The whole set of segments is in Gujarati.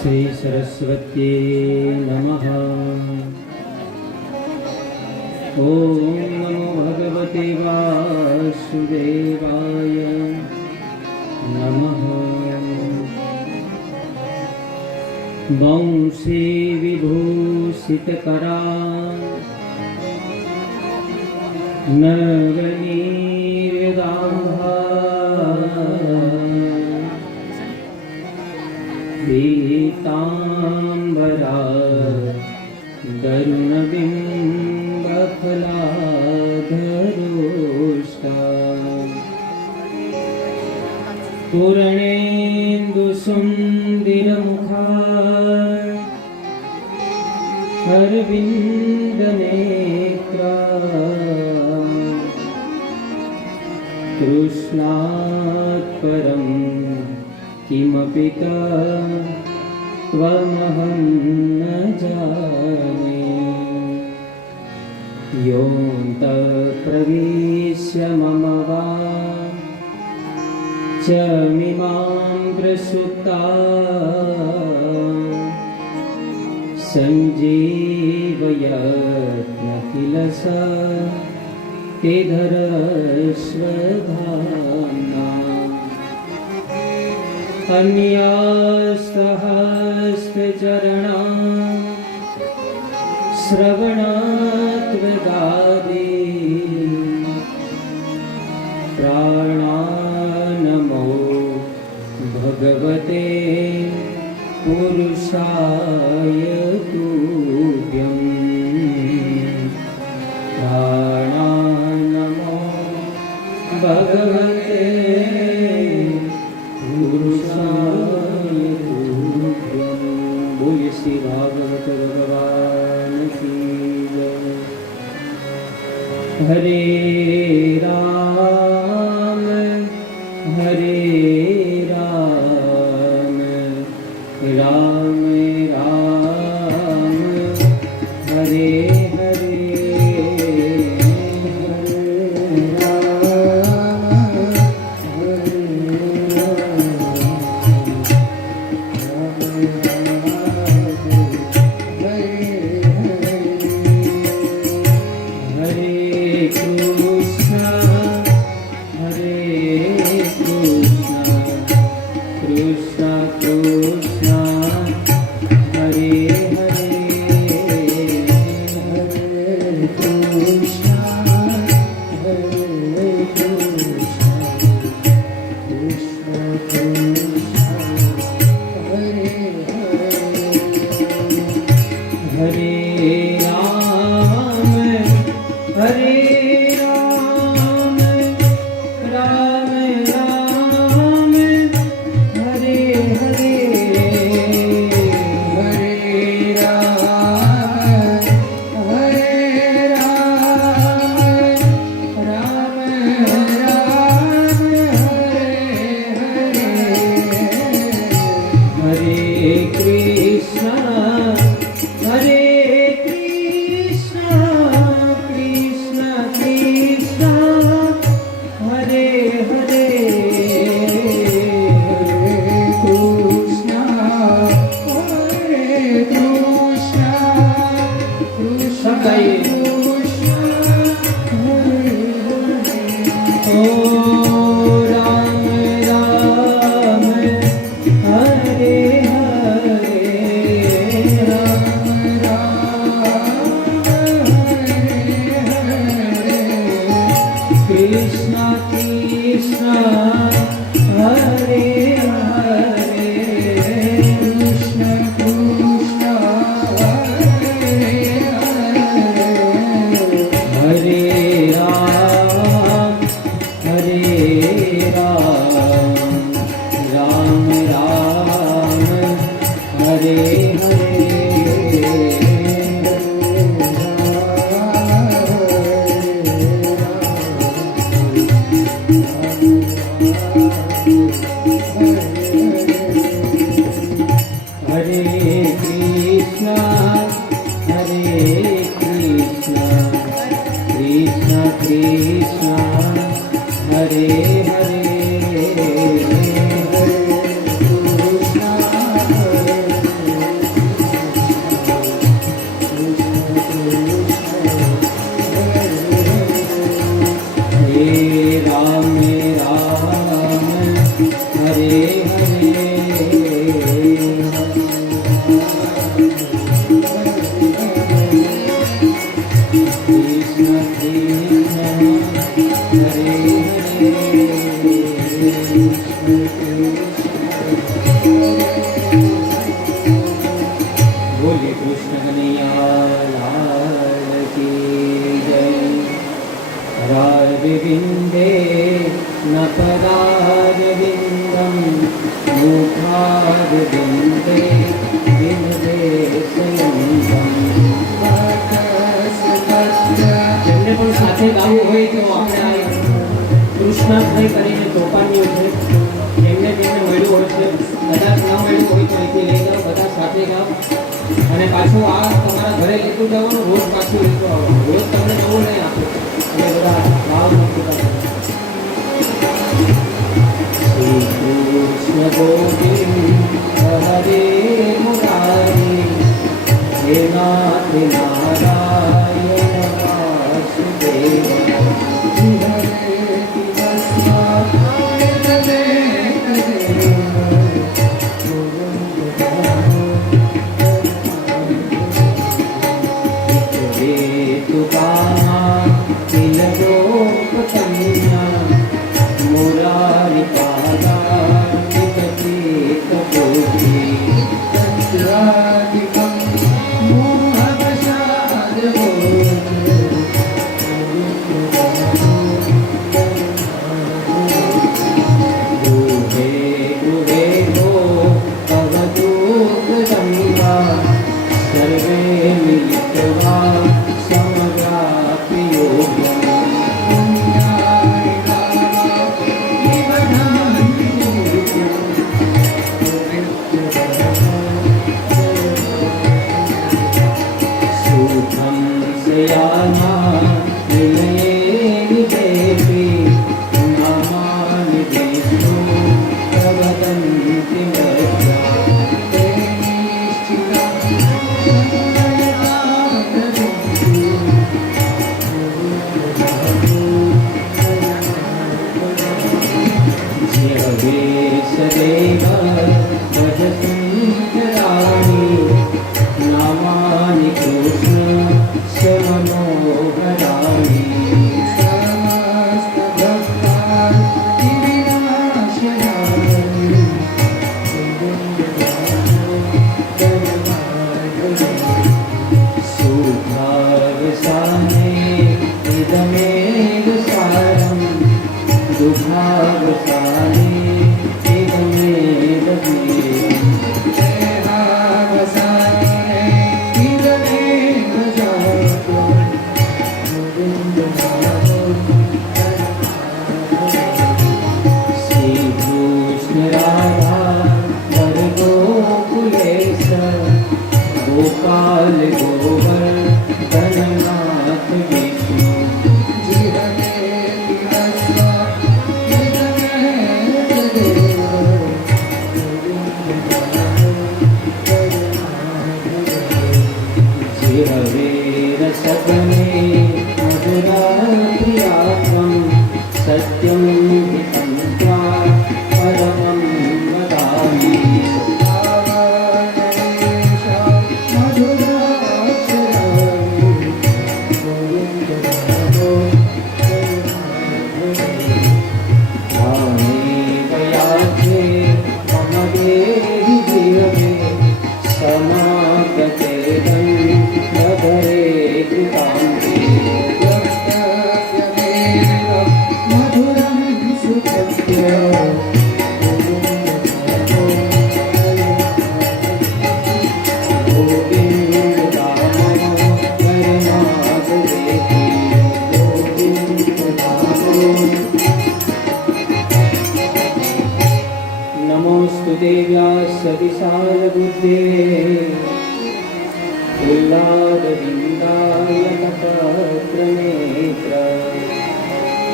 श्री सरस्वती नमः। ओम नमो भगवते वासुदेवाय नमः। वंशी विभूषितकरा नवनीर्दाम्भा पीताम्बरा दरुणबिम्बफलाधरोष्टा पूर्णेन्दुसुन्दरमुखा अरविन्दनेत्रा कृष्णात् परं किमपि त्वमहं न जाने योऽन्तः प्रविश्य मम वाचमिमां प्रसुप्ता सञ्जीवयत्न किल सतिधरस्वधाम्ना अन्यास्तहस्तचरणा श्रवणात्वगादि प्राणानमो भगवते पुरुषाय तुभ्यं प्राणानमो भगवते पुरुषाय तुभ्यं। बोलिए श्री भागवत भगवान की जय। हरे राम हरे राम राम राम हरे हरे કૃષ્ણ કરીને તોફાનીઓ છે એમને મળ્યું હોય છે અને પાછું આ તમારા ઘરે લીધું જવાનું, રોજ પાછું લીધું આવવાનું, રોજ તમને નવું નહીં આપે. અને બધા ભાવ નથી કરતા. શ્રી કૃષ્ણ ગોવિંદ હરે મુરારી, હે નાથ નારાયણ વાસુદેવ,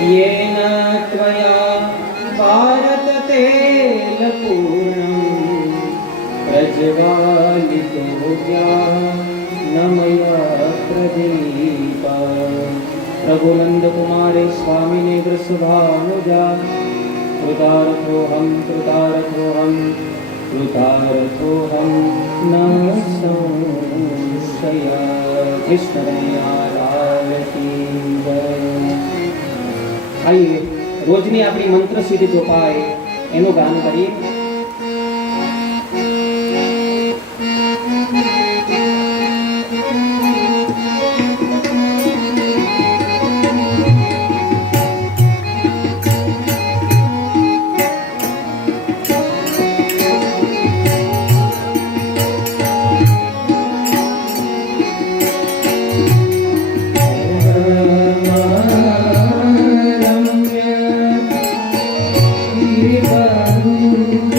येन त्वया भारततेलपूर्णं प्रज्वालितो ज्ञानमया प्रदीपा। रघुनंद कुमारे स्वामी ने वृषभानुजा कृतार्थोऽहं कृतार्थोऽहं कृतार्थोऽहं न संशया। कृष्ण राय की जय। आइए रोजनी अपनी मंत्र सिद्धि जो पाए एनु गान करिए। Bye.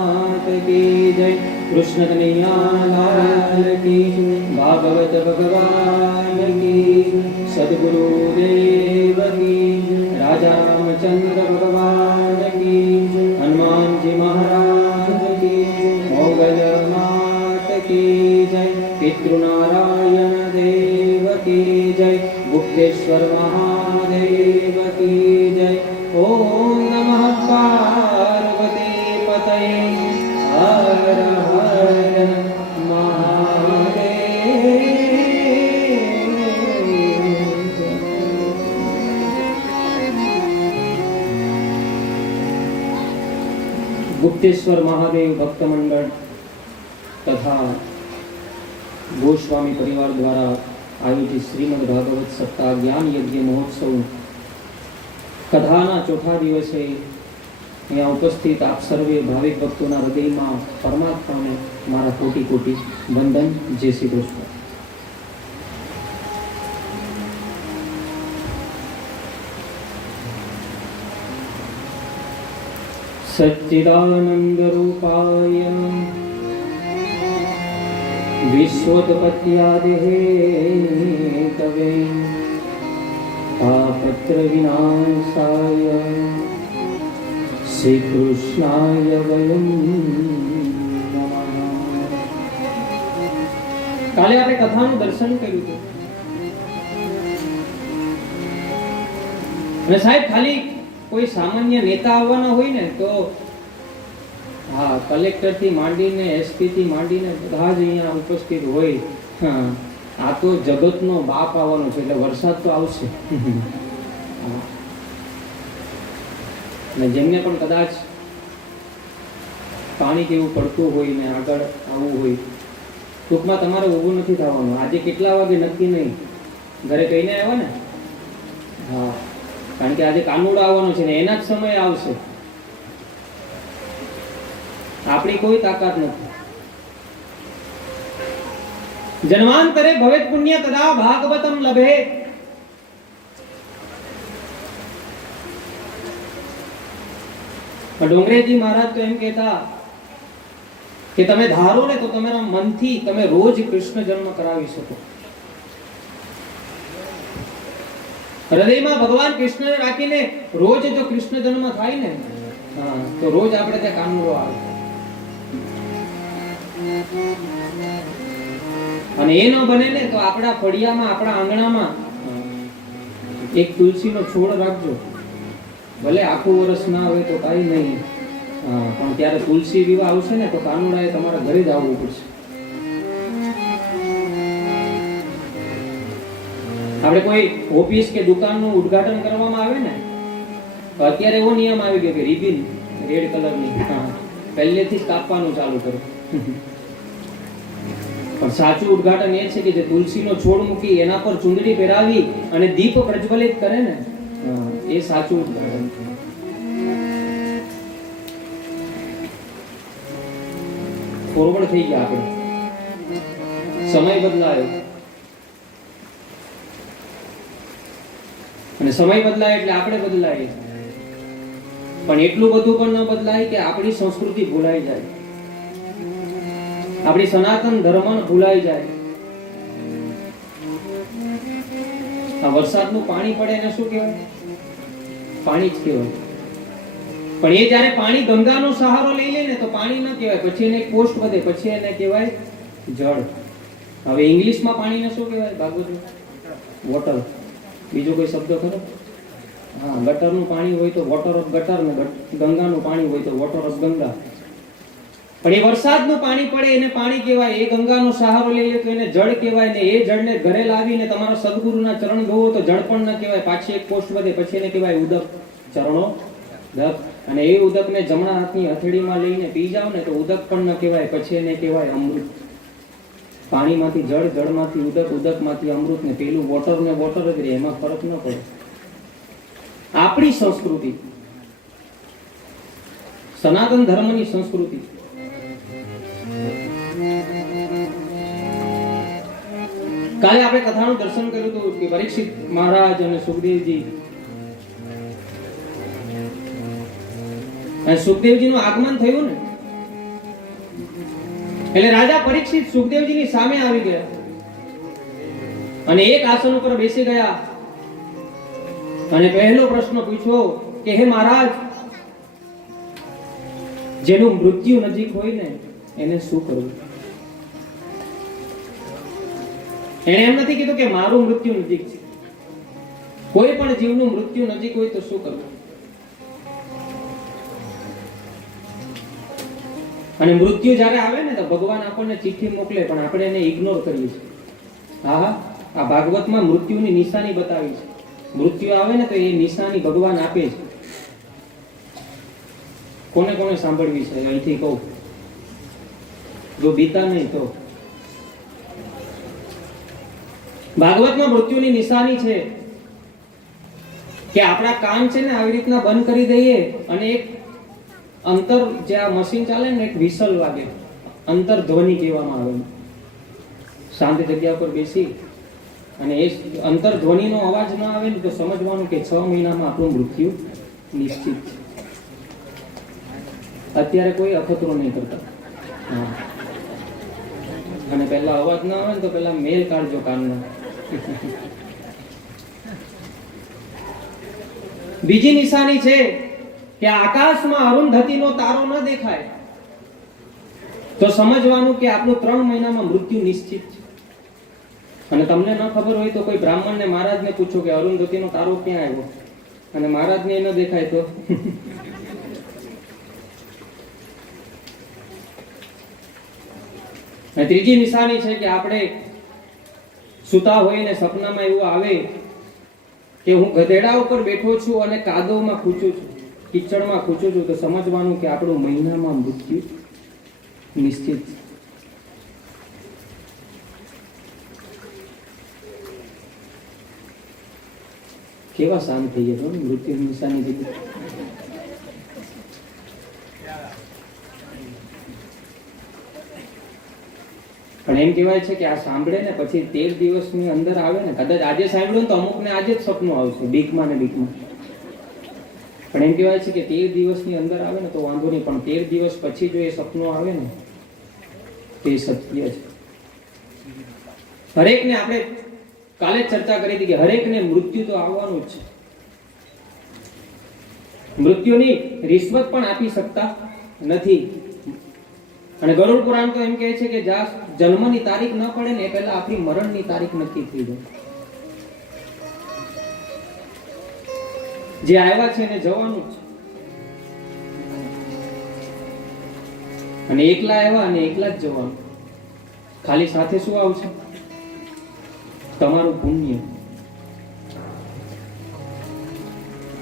मात की जय। कृष्ण कन्हैया लाल की, भागवत भगवान की, सद्गुरु देव की, राजा रामचंद्र भगवान की, हनुमान जी महाराज की, मोगल मात की जय। पितृनारायण देव की जय। गुप्तेश्वर महादेव की जय। ओम नमः पार्वती पतये हर हर महादेव। गुप्तेश्वर महादेव भक्त मंडल तथा गोस्वामी परिवार द्वारा आयोजित श्रीमद् भागवत सप्ताह ज्ञान यज्ञ महोत्सव कथाना चौथा दिवसे અહીંયા ઉપસ્થિત આપ સર્વે ભાવિક ભક્તોના હૃદયમાં પરમાત્માને મારા કોટી કોટી વંદન. જય શ્રી કૃષ્ણ. સચ્ચિદાનંદ રૂપાય विश्वोत्पत्त्यादि हेतवे तापत्र विनाशाय श्री कृष्णाय वयं नमः. કાલે આપણે કથાનું દર્શન કર્યું હતું અને સાહેબ ખાલી કોઈ સામાન્ય નેતા આવવાના હોય ને તો હા કલેક્ટર થી માંડીને એસપી થી માંડીને બધા જ અહીંયા ઉપસ્થિત હોય. હા આ તો જગતનો બાપ આવવાનો છે એટલે વરસાદ તો આવશે. અને જેમને પણ કદાચ પાણી કેવું પડતું હોય ને આગળ આવવું હોય ટૂંકમાં તમારે ઊભું નથી થવાનું. આજે કેટલા વાગે નક્કી નહીં, ઘરે કહીને આવ્યા ને. હા કારણ કે આજે કાનુડો આવવાનો છે ને એના જ સમય આવશે. આપણી કોઈ તાકાત નથી. જન્માંતરે ભવેત પુણ્ય તદા ભાગવતમ લભે. ડોંગરેજી મહારાજ તો એમ કહેતા કે તમે ધારો ને તો તમારા મનથી તમે રોજ કૃષ્ણ જન્મ કરાવી શકો. હૃદયમાં ભગવાન કૃષ્ણને રાખીને રોજ જો કૃષ્ણ જન્મ થાય ને તો રોજ આપણે ત્યાં કાનુડો આવે. અને એ ન બને ને તો આપણા ફળિયામાં આપણા આંગણામાં એક તુલસીનો છોડ રાખજો. ભલે આખું વર્ષ ના આવે તો કાઈ નહીં, પણ ત્યારે તુલસી વિવાહ આવશે ને તો કાનુડાએ તમારા ઘરે જ આવવું પડશે. આપણે કોઈ ઓફિસ કે દુકાનનું ઉદ્ઘાટન કરવામાં આવે ને તો અત્યારે એવો નિયમ આવી ગયો કે રિબિન રેડ કલરની પહેલેથી જ કાપવાનું ચાલુ કરો. પણ સાચું ઉદ્ઘાટન એ છે કે જે તુલસીનો છોડ મૂકી એના પર ચુંદડી પહેરાવી અને દીપ પ્રજ્વલિત કરે ને એ સાચું ઉદ્ઘાટન છે. ફોરવર્ડ થઈ ગયા આપણે, સમય બદલાયો અને સમય બદલાય એટલે આપણે બદલાય. પણ એટલું બધું પણ ન બદલાય કે આપણી સંસ્કૃતિ ભૂલાઈ જાય, આપણી સનાતન ધર્મ ભૂલાઈ જાય. આ વરસાદનું પાણી પડે એને શું કહેવાય? પાણી જ કહેવાય. પણ એ જ્યારે પાણી ગંગાનો સહારો લઈ લે ને તો પાણી ન કહેવાય, પછી એને પોસ્ટ વધે, પછી એને કહેવાય જળ. હવે ઇંગ્લિશમાં પાણીને શું કહેવાય ભાગવત? વોટર. બીજો કોઈ શબ્દ ખરો? હા, ગટરનું પાણી હોય તો વોટર ઓફ ગટર ને ગંગાનું પાણી હોય તો વોટર ઓફ ગંગા. પણ એ વરસાદનું પાણી પડે એને પાણી કહેવાય, એ ગંગાનો સહારો લઈ લે તો એને જળ કહેવાય. ને એ જળને ઘરે લાવીને તમારા સદગુરુના ચરણ ધોવો તો જળ પણ ન કહેવાય, પાછી એક પોસ્ટ વધે, પછી એને કહેવાય ઉદક. ચરણો દક. અને એ ઉદકને જમણા હાથની હથેળીમાં લઈને પી જાવ ને તો ઉદક પણ ન કહેવાય, પછી એને કહેવાય અમૃત. પાણીમાંથી જળ, જળમાંથી ઉદક, ઉદકમાંથી અમૃત. ને પેલું વોટર ને વોટર જ રહે, એમાં ફરક ન પડે. આપણી સંસ્કૃતિ, સનાતન ધર્મની સંસ્કૃતિ. કાલે આપણે કથાનું દર્શન કર્યું હતું કે પરીક્ષિત મહારાજ અને સુખદેવજી, અને સુખદેવજીનું આગમન થયું ને એટલે રાજા પરીક્ષિત સુખદેવજીની સામે આવી ગયા અને એક આસન ઉપર બેસી ગયા અને પહેલો પ્રશ્ન પૂછ્યો કે હે મહારાજ, જેનું મૃત્યુ નજીક હોય ને એને શું કરવું? એને એમ નથી કીધું કે મારું મૃત્યુ નજીક છે. કોઈ પણ જીવનું મૃત્યુ નજીક હોય તો શું કરવું? અને મૃત્યુ જ્યારે આવે ને તો ભગવાન આપણને ચિઠ્ઠી મોકલે પણ આપણે એને ઇગ્નોર કરીએ છીએ. હા, આ ભાગવતમાં મૃત્યુની નિશાની બતાવી છે. મૃત્યુ આવે ને તો એ નિશાની ભગવાન આપે છે. કોને કોને સાંભળવી છે અહીંથી કહું, જો બીતા નહીં તો. ભાગવતમાં મૃત્યુની નિશાની છે કે આપણા કાન છે ને આવી રીતના બંધ કરી દઈએ અને એક અંતર, જે આ મશીન ચાલે ને, એક વિસલ વાગે, અંતર ધ્વનિ કહેવામાં આવે. શાંત જગ્યા પર બેસી અને એ અંતર ધ્વનિનો અવાજ ના આવે ને તો સમજવાનું કે 6 મહિનામાં આપણું મૃત્યુ નિશ્ચિત છે. અત્યારે કોઈ અખતરો નહીં કરતા. અને પહેલા અવાજ ના આવે ને તો પહેલા મેલ કાઢજો કાનના. બીજી નિશાની છે કે આકાશમાં અરુંધતીનો તારો ન દેખાય તો સમજવાનું કે આપણું 3 મહિનામાં મૃત્યુ નિશ્ચિત છે. અને તમને ન ખબર હોય તો કોઈ બ્રાહ્મણને, મહારાજને પૂછો કે અરુંધતીનો તારો ક્યાં આવ્યો, અને મહારાજને ન દેખાય તો ત્રીજી નિશાની છે કે આપણે સુતા હોય ને સપનામાં એવું આવે કે હું ગધેડા ઉપર બેઠો છું અને કાદવમાં ખૂંચું છું, કીચડમાં ખૂંચું છું, તો સમજવાનું કે આપણું મહિનામાં મૃત્યુ નિશ્ચિત છે. કેવા શાંત થઈ ગયા મૃત્યુ નિશાની દીધી. પણ એમ કહેવાય છે કે આ સાંભળે ને પછી 13 દિવસની અંદર આવે ને, કદાચ આજે સાંભળ્યું તો અમુકને આજે જ સપનું આવશે, બીકમાં ને બીકમાં. પણ એમ કહેવાય છે કે 13 દિવસની અંદર આવે ને તો વાંધો નહીં, પણ 13 દિવસ પછી જો એ સપનું આવે ને તે સત્ય છે. હરેકને, આપણે કાલે ચર્ચા કરી હતી કે હરેકને મૃત્યુ તો આવવાનું જ છે. મૃત્યુની રિશ્વત પણ આપી શકતા નથી. અને ગરુડ પુરાણ તો એમ કહે છે કે જ્યાં જન્મની તારીખ ન પડે ને એ પહેલા આપણી મરણની તારીખ નક્કી થઈ જાય. જે આવ્યા છે એને જવાનું જ છે. અને એકલા આવ્યા અને એકલા જ જવાનું. ખાલી સાથે શું આવશે? તમારું પુણ્ય.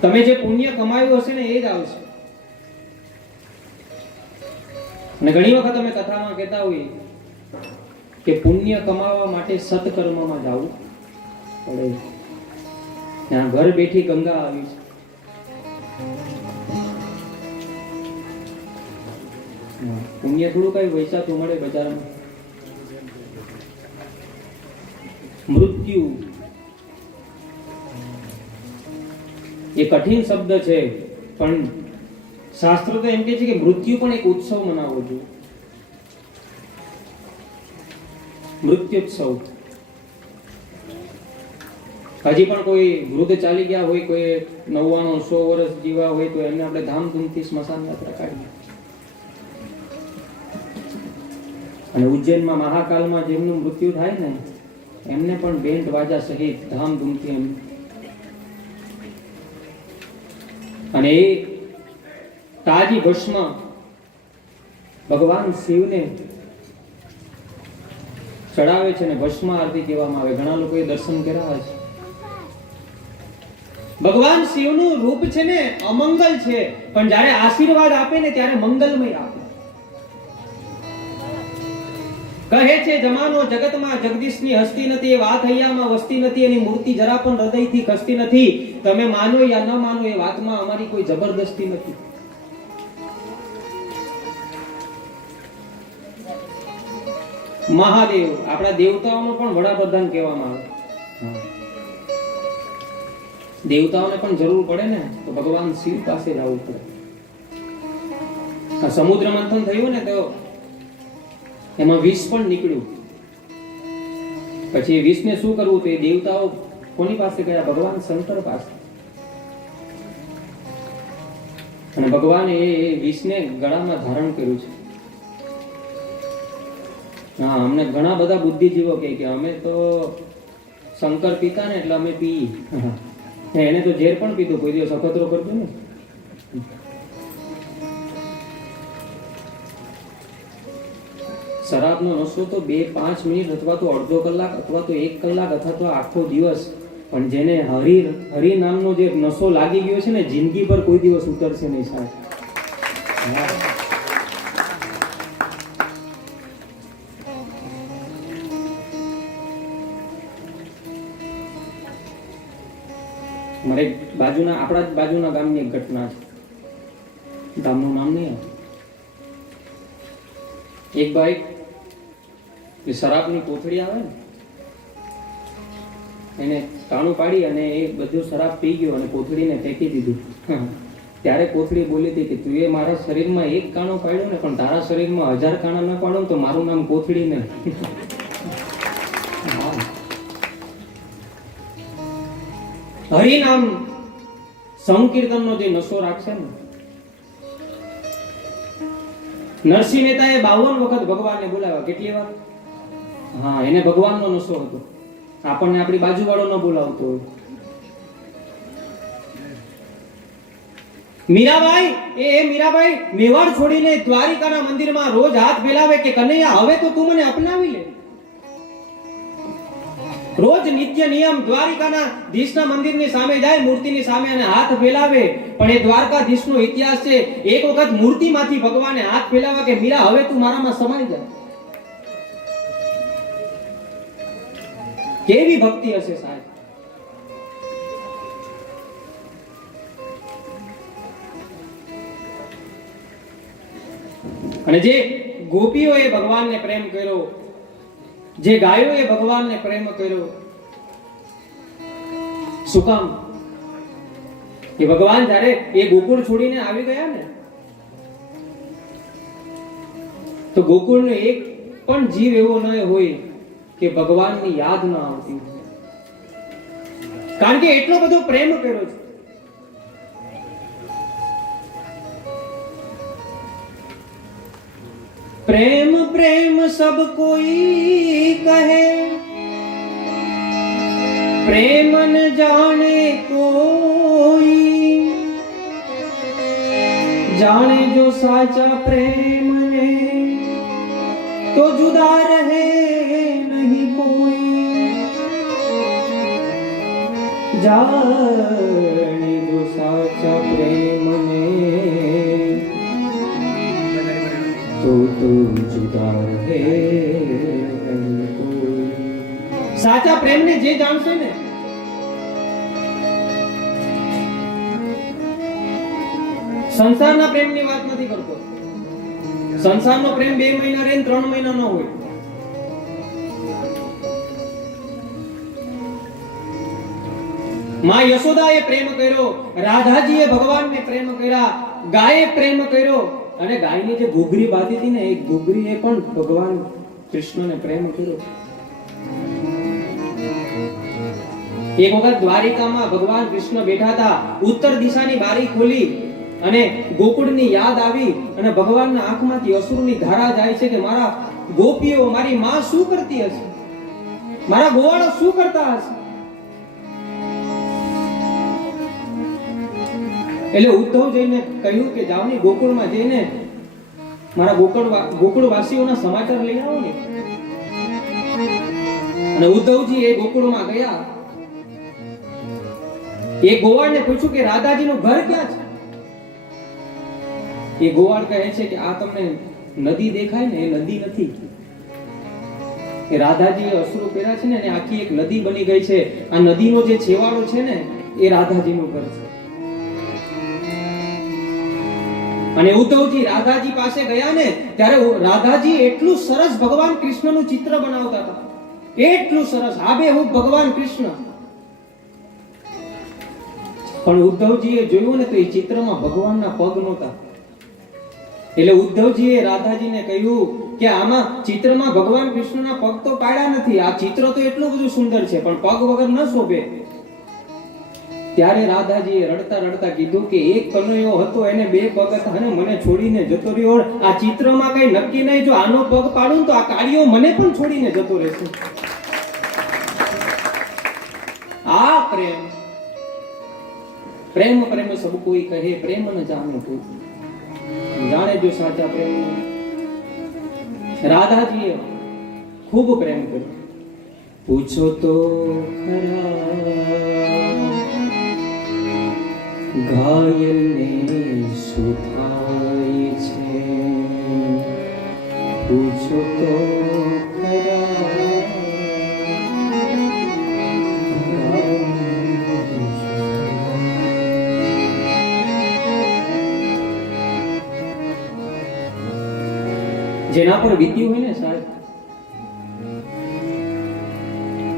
તમે જે પુણ્ય કમાયું હશે ને એ જ આવશે. અને ઘણી વખત અમે કથામાં કહેતા હોઈએ કે પુણ્ય કમાવા માટે સત્કર્મમાં જવું પડે. ત્યાં ઘર બેઠી ગંગા આવી છે. પુણ્ય થોડું કઈ વૈસાતું મળે બજારમાં. મૃત્યુ એ કઠિન શબ્દ છે, પણ શાસ્ત્ર તો એમ કહે છે કે મૃત્યુ પણ એક ઉત્સવ મનાવવો જોઈએ. મૃત્યુત્સવ. હજી પણ કોઈ વૃદ્ધ ચાલી ગયા હોય, કોઈ 99-100 વર્ષ જીવા હોય તો એમને આપણે ધામધૂમથી સ્મશાન યાત્રા કાઢીએ. અને ઉજ્જૈનમાં મહાકાલમાં જેમનું મૃત્યુ થાય ને એમને પણ બેન્ડ વાજા સહિત ધામધૂમથી એમ. અને એ તાજી ભસ્મ ભગવાન શિવને ચડાવે છે ને ભસ્મ આરતી કહેવામાં આવે. ઘણા લોકોએ દર્શન કર્યા છે. ભગવાન શિવનું રૂપ છે ને અમંગલ છે, પણ જ્યારે આશીર્વાદ આપે ને ત્યારે મંગલમય આપે. કહે છે જમાનો જગતમાં જગદીશની હસ્તી નથી, એ વાત હૈયામાં વસતી નથી, એની મૂર્તિ જરા પણ હૃદયથી ખસતી નથી. તમે માનો યા ન માનો એ વાતમાં અમારી કોઈ જબરદસ્તી નથી. મહાદેવ આપણા દેવતાઓનો પણ વડાપ્રધાન કહેવામાં આવે. દેવતાઓને પણ જરૂર પડે ને તો ભગવાન શિવ પાસે જવું પડે. સમુદ્ર મંથન થયું ને તો એમાં વિષ પણ નીકળ્યું. પછી એ વિષને શું કરવું? તો એ દેવતાઓ કોની પાસે ગયા? ભગવાન શંકર પાસે. અને ભગવાને એ વિષને ગળામાં ધારણ કર્યું છે. હા, અમને ઘણા બધા બુદ્ધિજીવો કહે કે અમે તો શંકર પીતા ને એટલે અમે પી. એને તો ઝેર પણ પીધું, કોઈ દિવસ અખતરો કરતો ને. શરાબનો નશો તો 2-5 મિનિટ અથવા તો અડધો કલાક અથવા તો 1 કલાક અથવા તો આખો દિવસ. પણ જેને હરિ નામનો જે નશો લાગી ગયો છે ને, જિંદગી પર કોઈ દિવસ ઉતરશે નહીં સાહેબ. મારે આપણા જ બાજુના ગામની એક ઘટના છે. ગામનું નામ નહીં. એક ભાઈ શરાબની કોથળી આવે ને, એને કાણું પાડી અને એ બધું શરાબ પી ગયો અને કોથળીને ફેંકી દીધું. ત્યારે કોથળી બોલી હતી કે તું એ મારા શરીરમાં એક કાણું પાડ્યું ને, પણ તારા શરીરમાં 1000 કાણા ન પાડો તો મારું નામ કોથળી ને. હરિનામ સંકીર્તનનો જે નશો રાખશે ને, નરસિંહ મહેતાએ 52 વખત ભગવાનને બોલાવ્યા. કેટલી વાર? હા, એને ભગવાનનો નશો હતો. આપણને આપણી બાજુવાળો ન બોલાવતો હોય. મીરાબાઈ મેવાડ છોડીને દ્વારિકાના મંદિરમાં રોજ હાથ ફેલાવે કે કનૈયા હવે તો તું મને અપનાવી લે. રોજ નિત્ય નિયમ દ્વારિકાના ધીશના મંદિરની સામે જાય, મૂર્તિની સામે અને હાથ ફેલાવે. પણ એ દ્વારકાધીશનો ઇતિહાસ છે, એક વખત મૂર્તિમાંથી ભગવાને હાથ ફેલાવા કે મીરા હવે તું મારામાં સમાઈ જા. કેવી ભક્તિ હશે સાહેબ. અને જે ગોપીઓએ ભગવાનને પ્રેમ કર્યો, જે ગાયોએ ભગવાનને પ્રેમ કર્યો, શું કામ? એ ભગવાન જ્યારે એ ગોકુળ છોડીને આવી ગયા ને, તો ગોકુળનો એક પણ જીવ એવો ન હોય કે ભગવાનની યાદ ન આવતી. કારણ કે એટલો બધો પ્રેમ કર્યો છે. प्रेम प्रेम सब कोई कहे, प्रेम न जाने कोई, जाने जो साचा प्रेम ने तो जुदा रहे नहीं कोई, जाने जो साचा प्रेम ने तो जुदा रहे नहीं कोई. સાચા પ્રેમને જે જાણશે ને, સંસારના પ્રેમની વાત નથી કરતો. સંસારનો પ્રેમ 2 મહિના રહે 3 મહિના ન હોય. માં યશોદાએ પ્રેમ કર્યો, રાધાજીએ ભગવાનને પ્રેમ કર્યા, ગાયે પ્રેમ કર્યો. અને ગાયની જે ઘૂઘરી બાંધી હતી ને, એ ઘૂઘરીએ પણ ભગવાન કૃષ્ણને પ્રેમ કર્યો. એક વખત દ્વારિકામાં ભગવાન કૃષ્ણ બેઠા હતા, ઉત્તર દિશાની બારી ખોલી અને ગોકુળની યાદ આવી અને ભગવાનના આંખમાંથી અશ્રુની ધારા જાય છે કે મારા ગોપીઓ, મારી માં શું કરતી હશે, મારા ગોવાળો શું કરતા હશે. એટલે ઉદ્ધવ જઈને કહ્યું કે જાઓ ને ગોકુળમાં જઈને મારા ગોકુળવાસીઓના સમાચાર લઈ આવો ને. અને ઉદ્ધવજી એ ગોકુળમાં ગયા. એ ગોવાળને પૂછ્યું કે રાધાજીનું ઘર ક્યાં છે. એ ગોવાળ કહે છે કે આ તમને નદી દેખાય ને, એ નદી નથી. એ રાધાજીએ અશ્રુ કર્યા છે ને, અને આખી એક નદી બની ગઈ છે. આ નદીનો જે છેવાડો છે ને, એ રાધાજીનું ઘર છે. અને ઉદ્ધવજી રાધાજી પાસે ગયા ને, ત્યારે રાધાજી એટલું સરસ ભગવાન કૃષ્ણનું ચિત્ર બનાવતા હતા, એટલું સરસ આબેહૂબ ભગવાન કૃષ્ણ. પણ ઉદ્ધવજીએ જોયું ને તો એ ચિત્રમાં ભગવાનના પગ નહોતા. એટલે ઉદ્ધવજીએ રાધાજીને કહ્યું કે આમાં ચિત્રમાં ભગવાન કૃષ્ણના પગ તો પાડ્યા નથી, આ ચિત્ર તો એટલું બધું સુંદર છે પણ પગ વગર ન શોભે. ત્યારે રાધાજીએ રડતા રડતા કીધું કે એક કનૈયો હતો, એને 2 પગ હતા અને મને છોડીને જતો રહ્યો. આ ચિત્રમાં કઈ નક્કી નહીં, જો આનો પગ પાડું તો આ કાળિયો મને પણ છોડીને જતો રહેશે. આ પ્રેમ પ્રેમ પ્રેમ સબ કોઈ કહે, પ્રેમ ન જાણે કોઈ, જાણે જો સાચા પ્રેમ. રાધાજીએ ખૂબ પ્રેમ કર્યો. પૂછો તો ઘાયલને શું થાય છે, પૂછો તો જેના પર વીત્યું હોય ને સાહેબ.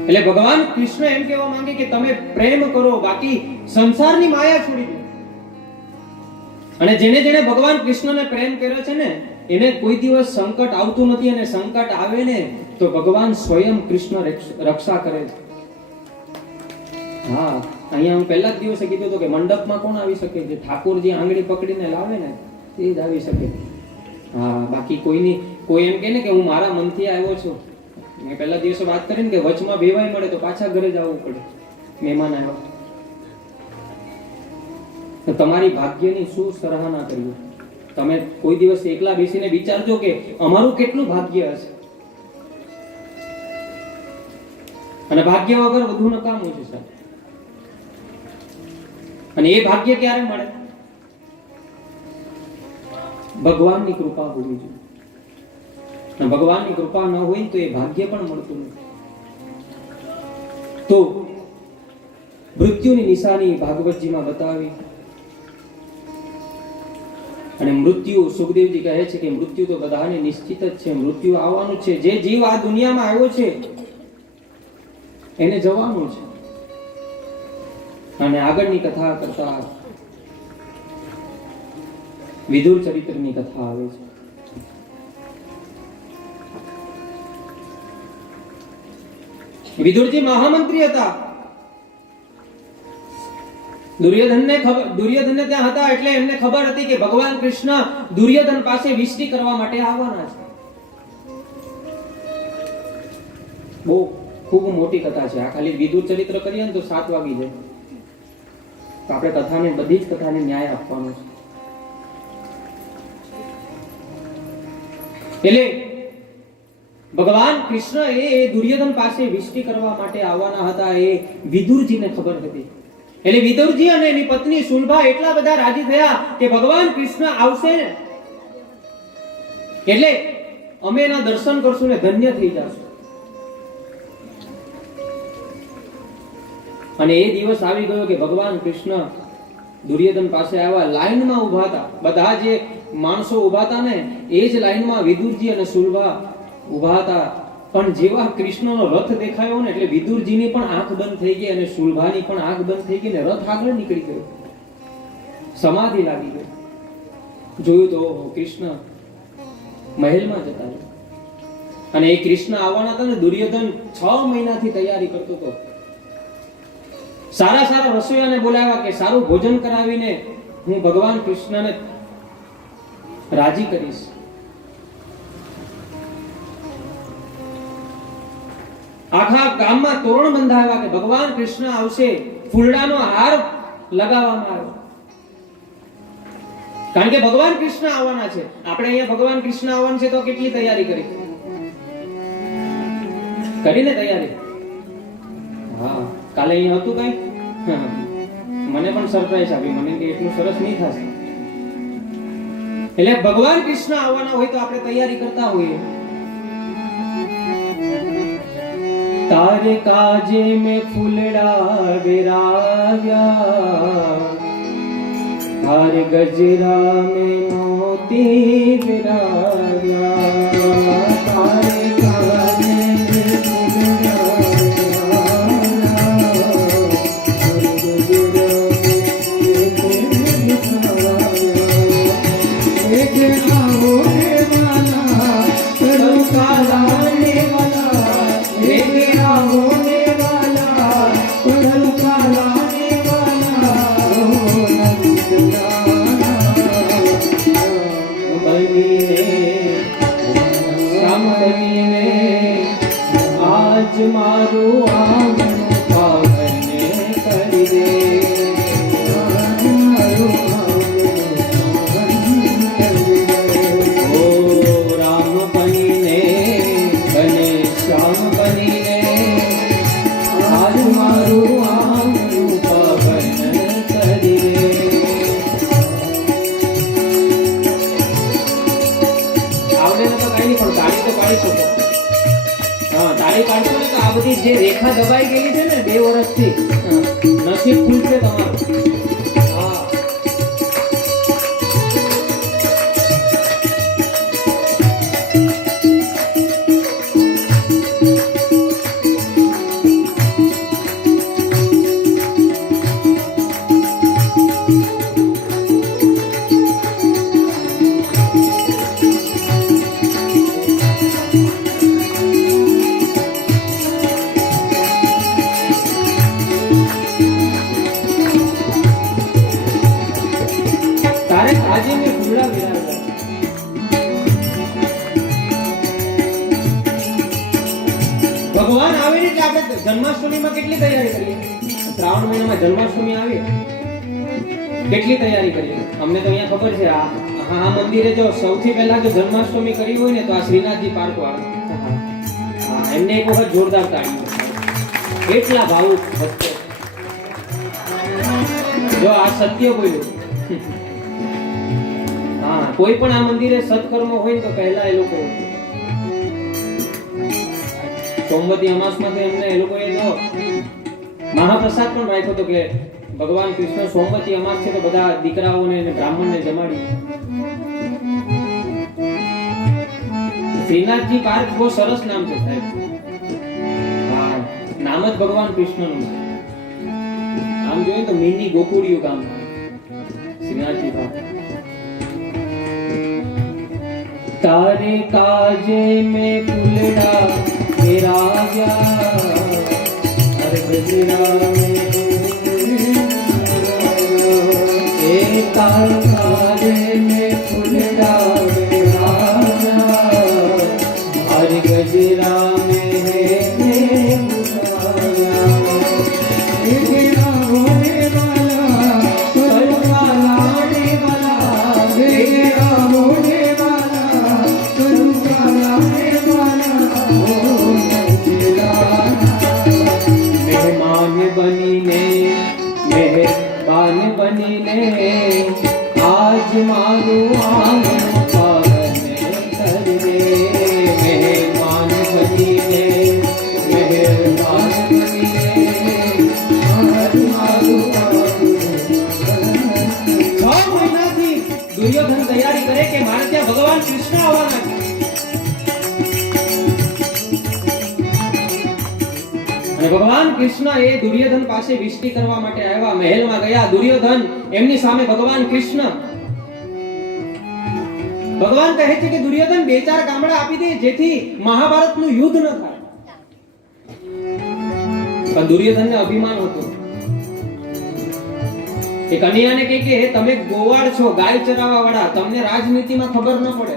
એટલે ભગવાન કૃષ્ણ એમ કહેવા માંગે કે તમે પ્રેમ કરો, બાકી સંસારની માયા છોડી દો. અને જેને જેને ભગવાન કૃષ્ણને પ્રેમ કર્યો છે ને એને કોઈ દિવસ સંકટ આવતું નથી, અને સંકટ આવે ને તો ભગવાન સ્વયં કૃષ્ણ રક્ષા કરે છે. હા, અહીંયા હું પહેલા જ દિવસે કીધું હતું કે મંડપમાં કોણ આવી શકે? જે ઠાકોરજી આંગળી પકડીને લાવે ને તે જ આવી શકે. હા, બાકી કોઈ એમ કહે ને કે હું મારા મનથી આવ્યો છું. મેં પહેલા દિવસે વાત કરી ને કે વચમાં બેવાય મળે તો પાછા ઘરે જવું પડે. મહેમાન આવ્યો તો તમારી ભાગ્યની શું સરાહના કરવી. તમે કોઈ દિવસ એકલા બેસીને વિચારજો કે અમારું કેટલું ભાગ્ય હશે. અને ભાગ્ય વગર વધુ નકામું છે સાહેબ. અને એ ભાગ્ય ક્યારે મળે? ભગવાનની કૃપા હોવી જોઈએ. અને ભગવાનની કૃપા ન હોય તો એ ભાગ્ય પણ મળતું નથી. તો મૃત્યુની નિશાની ભાગવતજીમાં બતાવી. અને મૃત્યુ, સુખદેવજી કહે છે કે મૃત્યુ તો બધાને નિશ્ચિત જ છે. મૃત્યુ આવવાનું છે. જે જીવ આ દુનિયામાં આવ્યો છે એને જવાનું છે. અને આગળની કથા કરતા વિદુર ચરિત્રની કથા આવે છે. વિદુરજી મહામંત્રી હતા. દુર્યોધનને ત્યાં હતા એટલે એમને ખબર હતી કે ભગવાન કૃષ્ણ દુર્યોધન પાસે વિષ્ટિ કરવા માટે આવવાના છે. બહુ ખૂબ મોટી કથા છે આ. ખાલી વિદુર ચરિત્ર કરીએ ને તો 7 વાગી જાય. તો આપણે કથાને, બધી જ કથાને ન્યાય આપવાનો છે. એટલે ભગવાન કૃષ્ણ એ દુર્યોધન પાસે વિષ્ટિ કરવા માટે આવવાના હતા. એ વિદુરજીને ખબર હતી. એટલે વિદુરજી અને એની પત્ની સુલભા એટલા બધા રાજી થયા કે ભગવાન કૃષ્ણ આવશે ને એટલે અમે એના દર્શન કરશું ને ધન્ય થઈ જશું. અને એ દિવસ આવી ગયો કે ભગવાન કૃષ્ણ દુર્યોધન પાસે આવ્યા. લાઈનમાં ઉભા હતા. બધા જે માણસો ઉભા હતા ને એ જ લાઈનમાં વિદુરજી અને સુલભા ઉભા હતા. પણ જેવા કૃષ્ણનો રથ દેખાયો ને એટલે વિદુરજીની પણ આંખ બંધ થઈ ગઈ અને સુલભાની પણ આંખ બંધ થઈ ગઈ ને રથ આગળ નીકળી ગયો. સમાધિ લાગી ગઈ. જોયું તો કૃષ્ણ મહેલમાં જતા રહ્યા. અને એ કૃષ્ણ આવવાના હતા ને દુર્યોધન 6 મહિનાથી તૈયારી કરતો હતો. સારા સારા રસોઈયાને બોલાવ્યા કે સારું ભોજન કરાવીને હું ભગવાન કૃષ્ણને રાજી કરીશ. આખા ગામમાં તોરણ બંધાવ્યા કે ભગવાન કૃષ્ણ આવશે. ફૂલડાનો હાર લગાવવામાં આવ્યો. કારણ કે ભગવાન કૃષ્ણ આવવાના છે. આપણે અહીંયા ભગવાન કૃષ્ણ આવવાના છે તો કેટલી તૈયારી કરીને તૈયારી. હા, કાલે અહીંયા હતું કઈ મને પણ સરપ્રાઈઝ આપી. મને કે એટલું સરસ નહીં થશે. એટલે ભગવાન કૃષ્ણ આવવાના હોય તો આપણે તૈયારી કરતા હોઈએ. તારે કાજે મેં ફૂલડા વિરાવ્યા, હાર ગજરા મેં મોતી વિરાવ્યા. તારે કાજે મેં ફૂલડા વિરાવ્યા, હાર ગજરા મેં મોતી વિરાવ્યા. શ્યામ બનીને આજ મારું આંગણ પાવન કરી દે. ઓ રામ બનીને બને શ્યામ બનીને આજ મારું આંગણ પાવન કરી દે. આવડે તો કઈ નહીં, પણ તાળી તો પાડી શકો. હા, તાળી પાડશો ને તો આ બધી જે રેખા દબાઈ ગયેલી છે ને 2 વર્ષથી, નસીબ ખુલશે તમારું. હા, તારે આજે મેં ફૂલડા વિરાવ્યા. ભગવાન આવે ને એટલે આપણે જન્માષ્ટમીમાં કેટલી તૈયારી કરીએ? શ્રાવણ મહિનામાં જન્માષ્ટમી આવે, કેટલી તૈયારી કરીએ? અમને તો અહીંયા ખબર છે. આ મંદિરે જો સૌથી પહેલા જો જન્માષ્ટમી કરી હોય ને તો આ શ્રીનાથજી પાર્ક વાળા, એમને એક વખત જોરદાર તાળી. એટલા ભાવુક ભક્તો. જો આ સત્ય બોલ્યું. હા, કોઈ પણ આ મંદિરે સત્કર્મ હોય ને તો પહેલા એ લોકો સોમવતી અમાસમાં તો એમને એ લોકોએ તો મહાપ્રસાદ પણ રાખ્યો હતો કે ભગવાન કૃષ્ણ સોમવતી અમાસ છે તો બધા દીકરાઓને અને બ્રાહ્મણને જમાડી. શ્રીનાથજી પાર્ક બહુ સરસ નામ છે સાહેબ. હા, નામ જ ભગવાન કૃષ્ણનું છે. આમ જોઈએ તો મિની ગોકુળિયું ગામ શ્રીનાથજી પાર્ક. तारे काजे में फूलड़ा मेरा गया हर गजरा में तारे काजे में फूलड़ा मेरा हर गजरा में आज मारू आंगन पावन कर दे. मेहमान बनीने मेहमान बनीने आज मारू आंगन. 6 મહિનાથી દુર્યોધન તૈયારી કરે કે મારે ત્યાં ભગવાન કૃષ્ણ આવવાના છે. અને ભગવાન કૃષ્ણ એ દુર્યોધન પાસે વિષ્ટિ કરવા માટે આવ્યા. મહેલમાં ગયા દુર્યોધન, એમની સામે ભગવાન કૃષ્ણ. ભગવાન કહે છે કે દુર્યોધન 2-4 ગામડા આપી દે જેથી મહાભારતનું યુદ્ધ ન થાય. પણ દુર્યોધનને અભિમાન હતું. એ કન્યાને કહે કે તમે ગોવાળ છો, ગાય ચરાવવા વાળા, તમને રાજનીતિમાં ખબર ન પડે.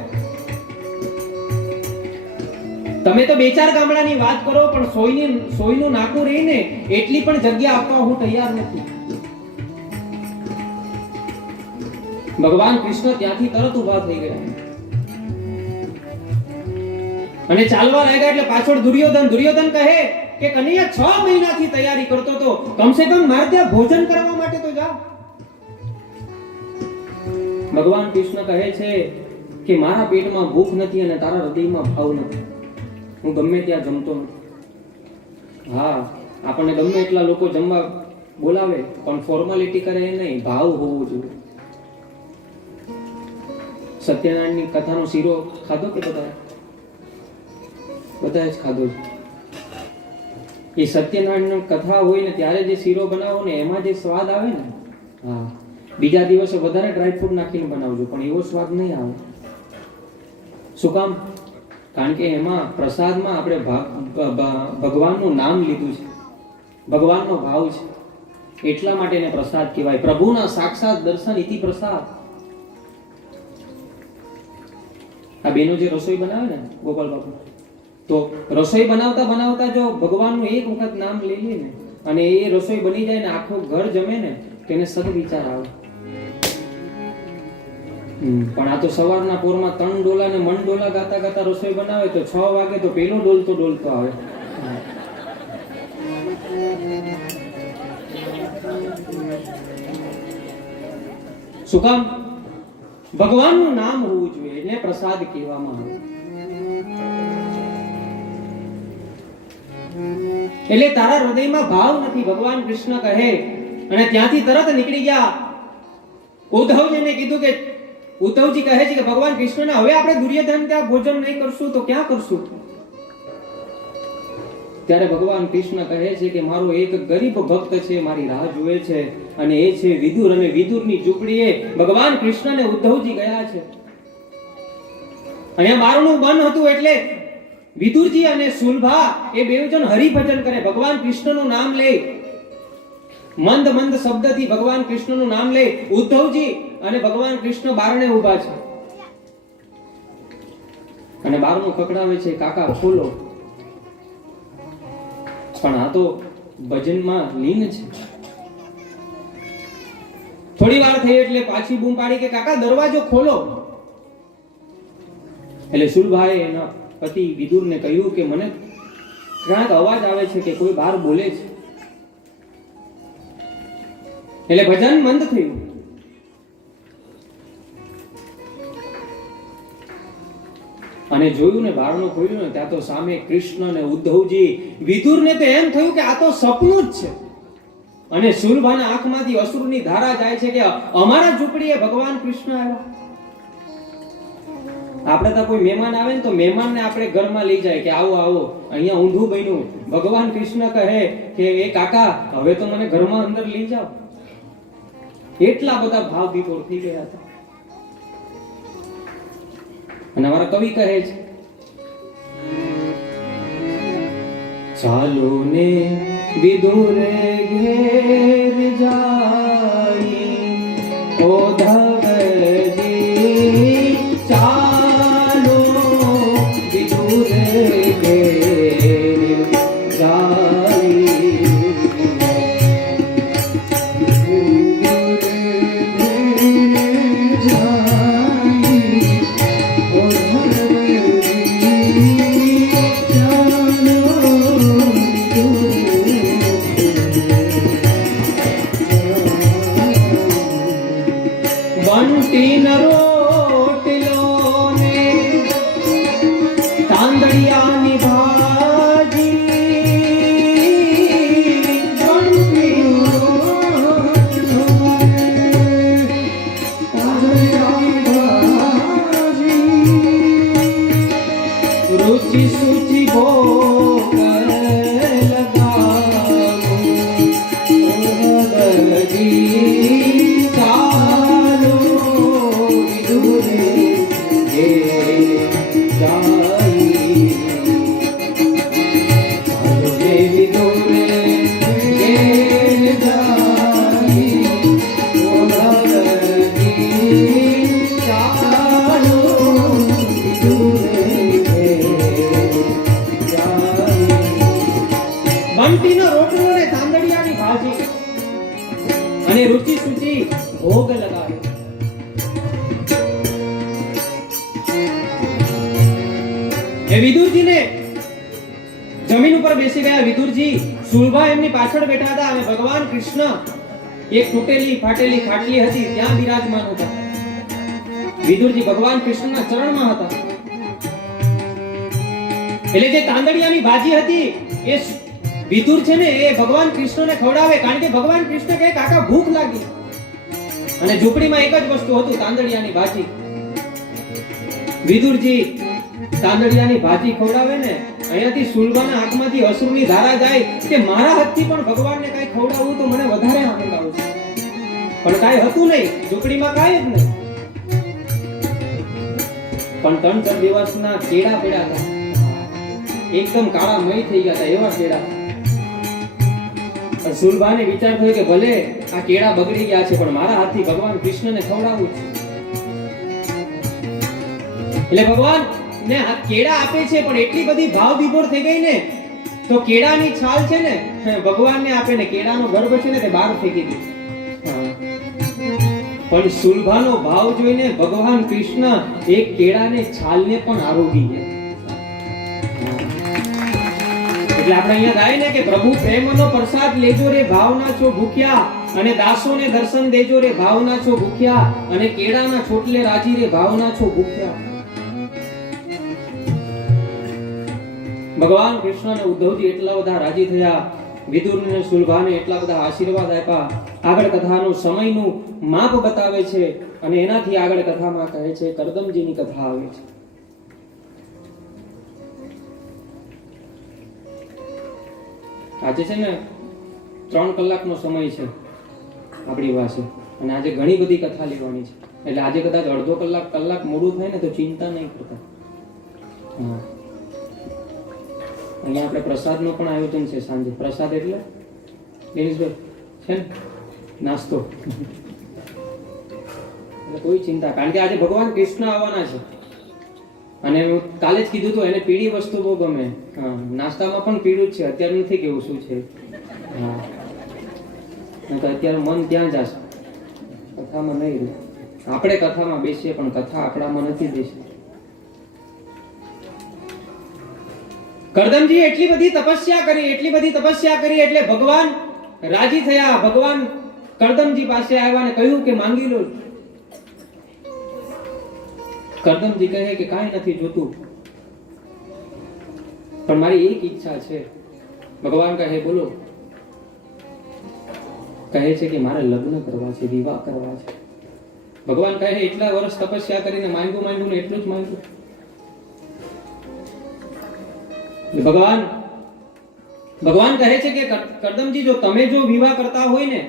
તમે તો 2-4 ગામડાની વાત કરો પણ સોયનું નાકું રહીને એટલી પણ જગ્યા આપવા હું તૈયાર નથી. ભગવાન કૃષ્ણ ત્યાંથી તરત ઊભા થઈ ગયા અને ચાલવા લાગ્યા. એટલે પાછળ દુર્યોધન કહે કે કનૈયા 6 મહિનાથી તૈયારી કરતો તો, કમસે કમ મારે ત્યાં ભોજન કરવા માટે તો જા. ભગવાન કૃષ્ણ કહે છે કે મારા પેટમાં ભૂખ નથી અને તારા હૃદયમાં ભાવ નથી. હું ગમે ત્યાં જમતો નથી. હા, આપણને ગમે એટલા લોકો જમવા બોલાવે પણ ફોર્માલિટી કરે નહીં, ભાવ હોવો જોઈએ. સત્યનારાયણની કથાનો શીરો ખાધો કે બધા જ ખાધો છે. એ સત્યનારાયણની કથા હોય ને ત્યારે જે શીરો બનાવો ને એમાં જે સ્વાદ આવે ને, હા, બીજા દિવસે વધારે ડ્રાયફ્રૂટ નાખીને બનાવજો પણ એવો સ્વાદ નહીં આવે. શું કામ? કારણ કે એમાં પ્રસાદમાં આપણે ભગવાનનું નામ લીધું છે, ભગવાનનો ભાવ છે, એટલા માટે એને પ્રસાદ કહેવાય. પ્રભુના સાક્ષાત દર્શન ઇતિ પ્રસાદ. આ બેનો જે રસોઈ બનાવે ને ગોપાલ બાપુ, તો રસોઈ બનાવતા બનાવતા જો ભગવાનનું એક વખત નામ લઈ લે ને અને એ રસોઈ બની જાય ને આખું ઘર જમે ને તેને સદવિચાર આવે. પણ આ તો સવારના પોરમાં 3 ડોલા ને મન ડોલા ગાતા ગાતા રસોઈ બનાવે તો 6 વાગે તો પેલો ડોલતો આવે. શું કામ? ભગવાનનું નામ હોવું જોઈએ એટલે પ્રસાદ કહેવામાં આવે. એટલે તારા હૃદયમાં ભાવ નથી, ભગવાન કૃષ્ણ કહે અને ત્યાંથી તરત નીકળી ગયા. ઉદ્ધવજીને કીધું કે ઉદ્ધવજી કહે છે કે ભગવાન કૃષ્ણને હવે આપણે દુર્યોધન ત્યાં ભોજન નહીં કરશું તો ક્યાં કરશું? ત્યારે ભગવાન કૃષ્ણ કહે છે કે મારો એક ગરીબ ભક્ત છે, મારી રાહ જુએ છે અને એ છે વિદુર. અને વિદુરની ઝૂંપડીએ ભગવાન કૃષ્ણ ને ઉદ્ધવજી ગયા છે. અહીંયા બારણું બંધ હતું એટલે વિદુરજી અને સુલભા એ બે જણ હરિભજન કરે, ભગવાન કૃષ્ણનું નામ લે, મંદ મંદ શબ્દથી ભગવાન કૃષ્ણનું નામ લે. ઉદ્ધવજી અને ભગવાન કૃષ્ણ બારણે ઊભા છે અને બારણું ખખડાવે છે, કાકા ખોલો. પણ આ તો ભજનમાં લીન છે. થોડી વાર થઈ એટલે પાછી બૂમ પાડી કે કાકા દરવાજો ખોલો. એટલે સુલભાએ એના પતિ વિદુરને કહ્યું કે મને ક્યાંક અવાજ આવે છે કે કોઈ બહાર બોલે છે. એટલે ભજન મંદ થયું. અને જોયું ને બારણું ખોલ્યું ને ત્યાં તો સામે કૃષ્ણ ને ઉદ્ધવજી. વિદુરને તો એમ થયું કે આ તો સપનું જ છે અને સુલભાના આંખમાંથી અશ્રુની ધારા જાય છે કે અમારા ઝૂંપડીએ ભગવાન કૃષ્ણ આવ્યા. આપણે તો કોઈ મહેમાન આવે ને તો મહેમાનને આપણે ઘરમાં લઈ જાય કે આવો આવો, અહીંયા ઊંધું બન્યું. ભગવાન કૃષ્ણ કહે કે એ કાકા હવે તો મને ઘરમાં અંદર લઈ જાઓ. એટલા બધા ભાવ વિભોર થઈ ગયા હતા. અને અમારા કવિ કહે છે ચાલો ને વિદુર ઘેર જાય ઉદ્ધવજી, ચાલો વિદુર ઘેર જાય. વિદુરજીને જમીન ઉપર બેસી ગયા. વિદુરજી સુલભા એમની પાછળ બેઠા હતા અને ભગવાન કૃષ્ણ એક તૂટેલી ફાટેલી ખાટલી હતી ત્યાં બિરાજમાન હતા. વિદુરજી ભગવાન કૃષ્ણના ચરણમાં હતા. એટલે જે તાંદડિયાની ભાજી હતી એ વિદુર છે ને એ ભગવાન કૃષ્ણને ખવડાવે, કારણ કે ભગવાન કૃષ્ણ કહે કાકા ભૂખ લાગી. અને ઝૂંપડીમાં એક જ વસ્તુ હતું, તાંદડિયાની ભાજી. વિદુરજી તાંદડિયાની ભાજી ખવડાવે ને અહીંયાથી સુલભાના આંખમાંથી અશ્રુની ધારા જાય કે મારા હાથથી પણ ભગવાનને કાઈ ખવડાવવું તો મને વધારે આનંદ આવશે. પણ કાઈ હતું નહીં, ઝૂંપડીમાં કાઈ જ નહીં. પણ 3-4 દિવસના કેળા પડ્યા હતા, એકદમ કાળા મય થઈ ગયા હતા એવા કેળા. સુલભાને વિચાર થયો કે ભલે આ કેળા બગડી ગયા છે પણ મારા હાથથી ભગવાન કૃષ્ણને ખવડાવવું છે. એટલે ભગવાન ને કેળા આપે છે, પણ એટલી બધી ભાવ વિભોર થઈ ગઈ ને, તો કેળાની છાલ છે ને ભગવાનને આપે ને કેળાનો ગર્ભ છે ને તે બહાર ફેંકી દે. પણ સુલભાનો ભાવ જોઈને ભગવાન કૃષ્ણ એક કેળાને છાલને પણ આરોગી ગયા. એટલે આપણે અહીંયા થાય ને કે પ્રભુ પ્રેમનો પ્રસાદ લેજો રે ભાવના છો ભૂખ્યા, અને દાસોને દર્શન દેજો રે ભાવના છો ભૂખ્યા, અને કેળાના છોટલે રાજી રે ભાવના છો ભૂખ્યા. ભગવાન કૃષ્ણ અને ઉદ્ધવજી એટલા બધા રાજી થયા, વિદુર અને સુલભાને એટલા બધા આશીર્વાદ આપ્યા. આગળ કથાનું સમયનું માપ બતાવે છે, અને એનાથી આગળ કથામાં કહે છે કરદમજીની કથા આવે છે. આજે છે ને 3 કલાકનો સમય છે આપણી પાસે, અને આજે ઘણી બધી કથા લેવાની છે, એટલે આજે કદાચ અડધો કલાક મોડું થાય ને તો ચિંતા નહીં કરતા. અહીંયા આપણે પ્રસાદનું પણ આયોજન છે સાંજે. પ્રસાદ એટલે દિનેશભાઈ છે ને નાસ્તો, એટલે કોઈ ચિંતા, કારણ કે આજે ભગવાન કૃષ્ણ આવવાના છે. અને હું કાલે જ કીધું હતું એને પીળી વસ્તુ બહુ ગમે. નાસ્તામાં પણ પીળું જ છે, અત્યારે નથી કેવું શું છે. તો અત્યારે મન ત્યાં જશે, કથામાં નહીં રહે. આપણે કથામાં બેસીએ પણ કથા આપણામાં નથી બેસી. કરદમજી એટલી બધી તપસ્યા કરી એટલે ભગવાન રાજી થયા. ભગવાન કરદમજી પાસે આવ્યા અને કહ્યું કે માંગી લો. કરદમજી કહે કે કાંઈ નથી જોતું, પણ મારી એક ઈચ્છા છે. ભગવાન કહે બોલો. કહે છે કે મારે લગ્ન કરવા છે, વિવાહ કરવા છે. ભગવાન કહે એટલા વર્ષ તપસ્યા કરીને માંગ્યું ને એટલું જ માંગ્યું. ભગવાન કહે છે કે કરદમજી જો તમે વિવાહ કરતા હોય ને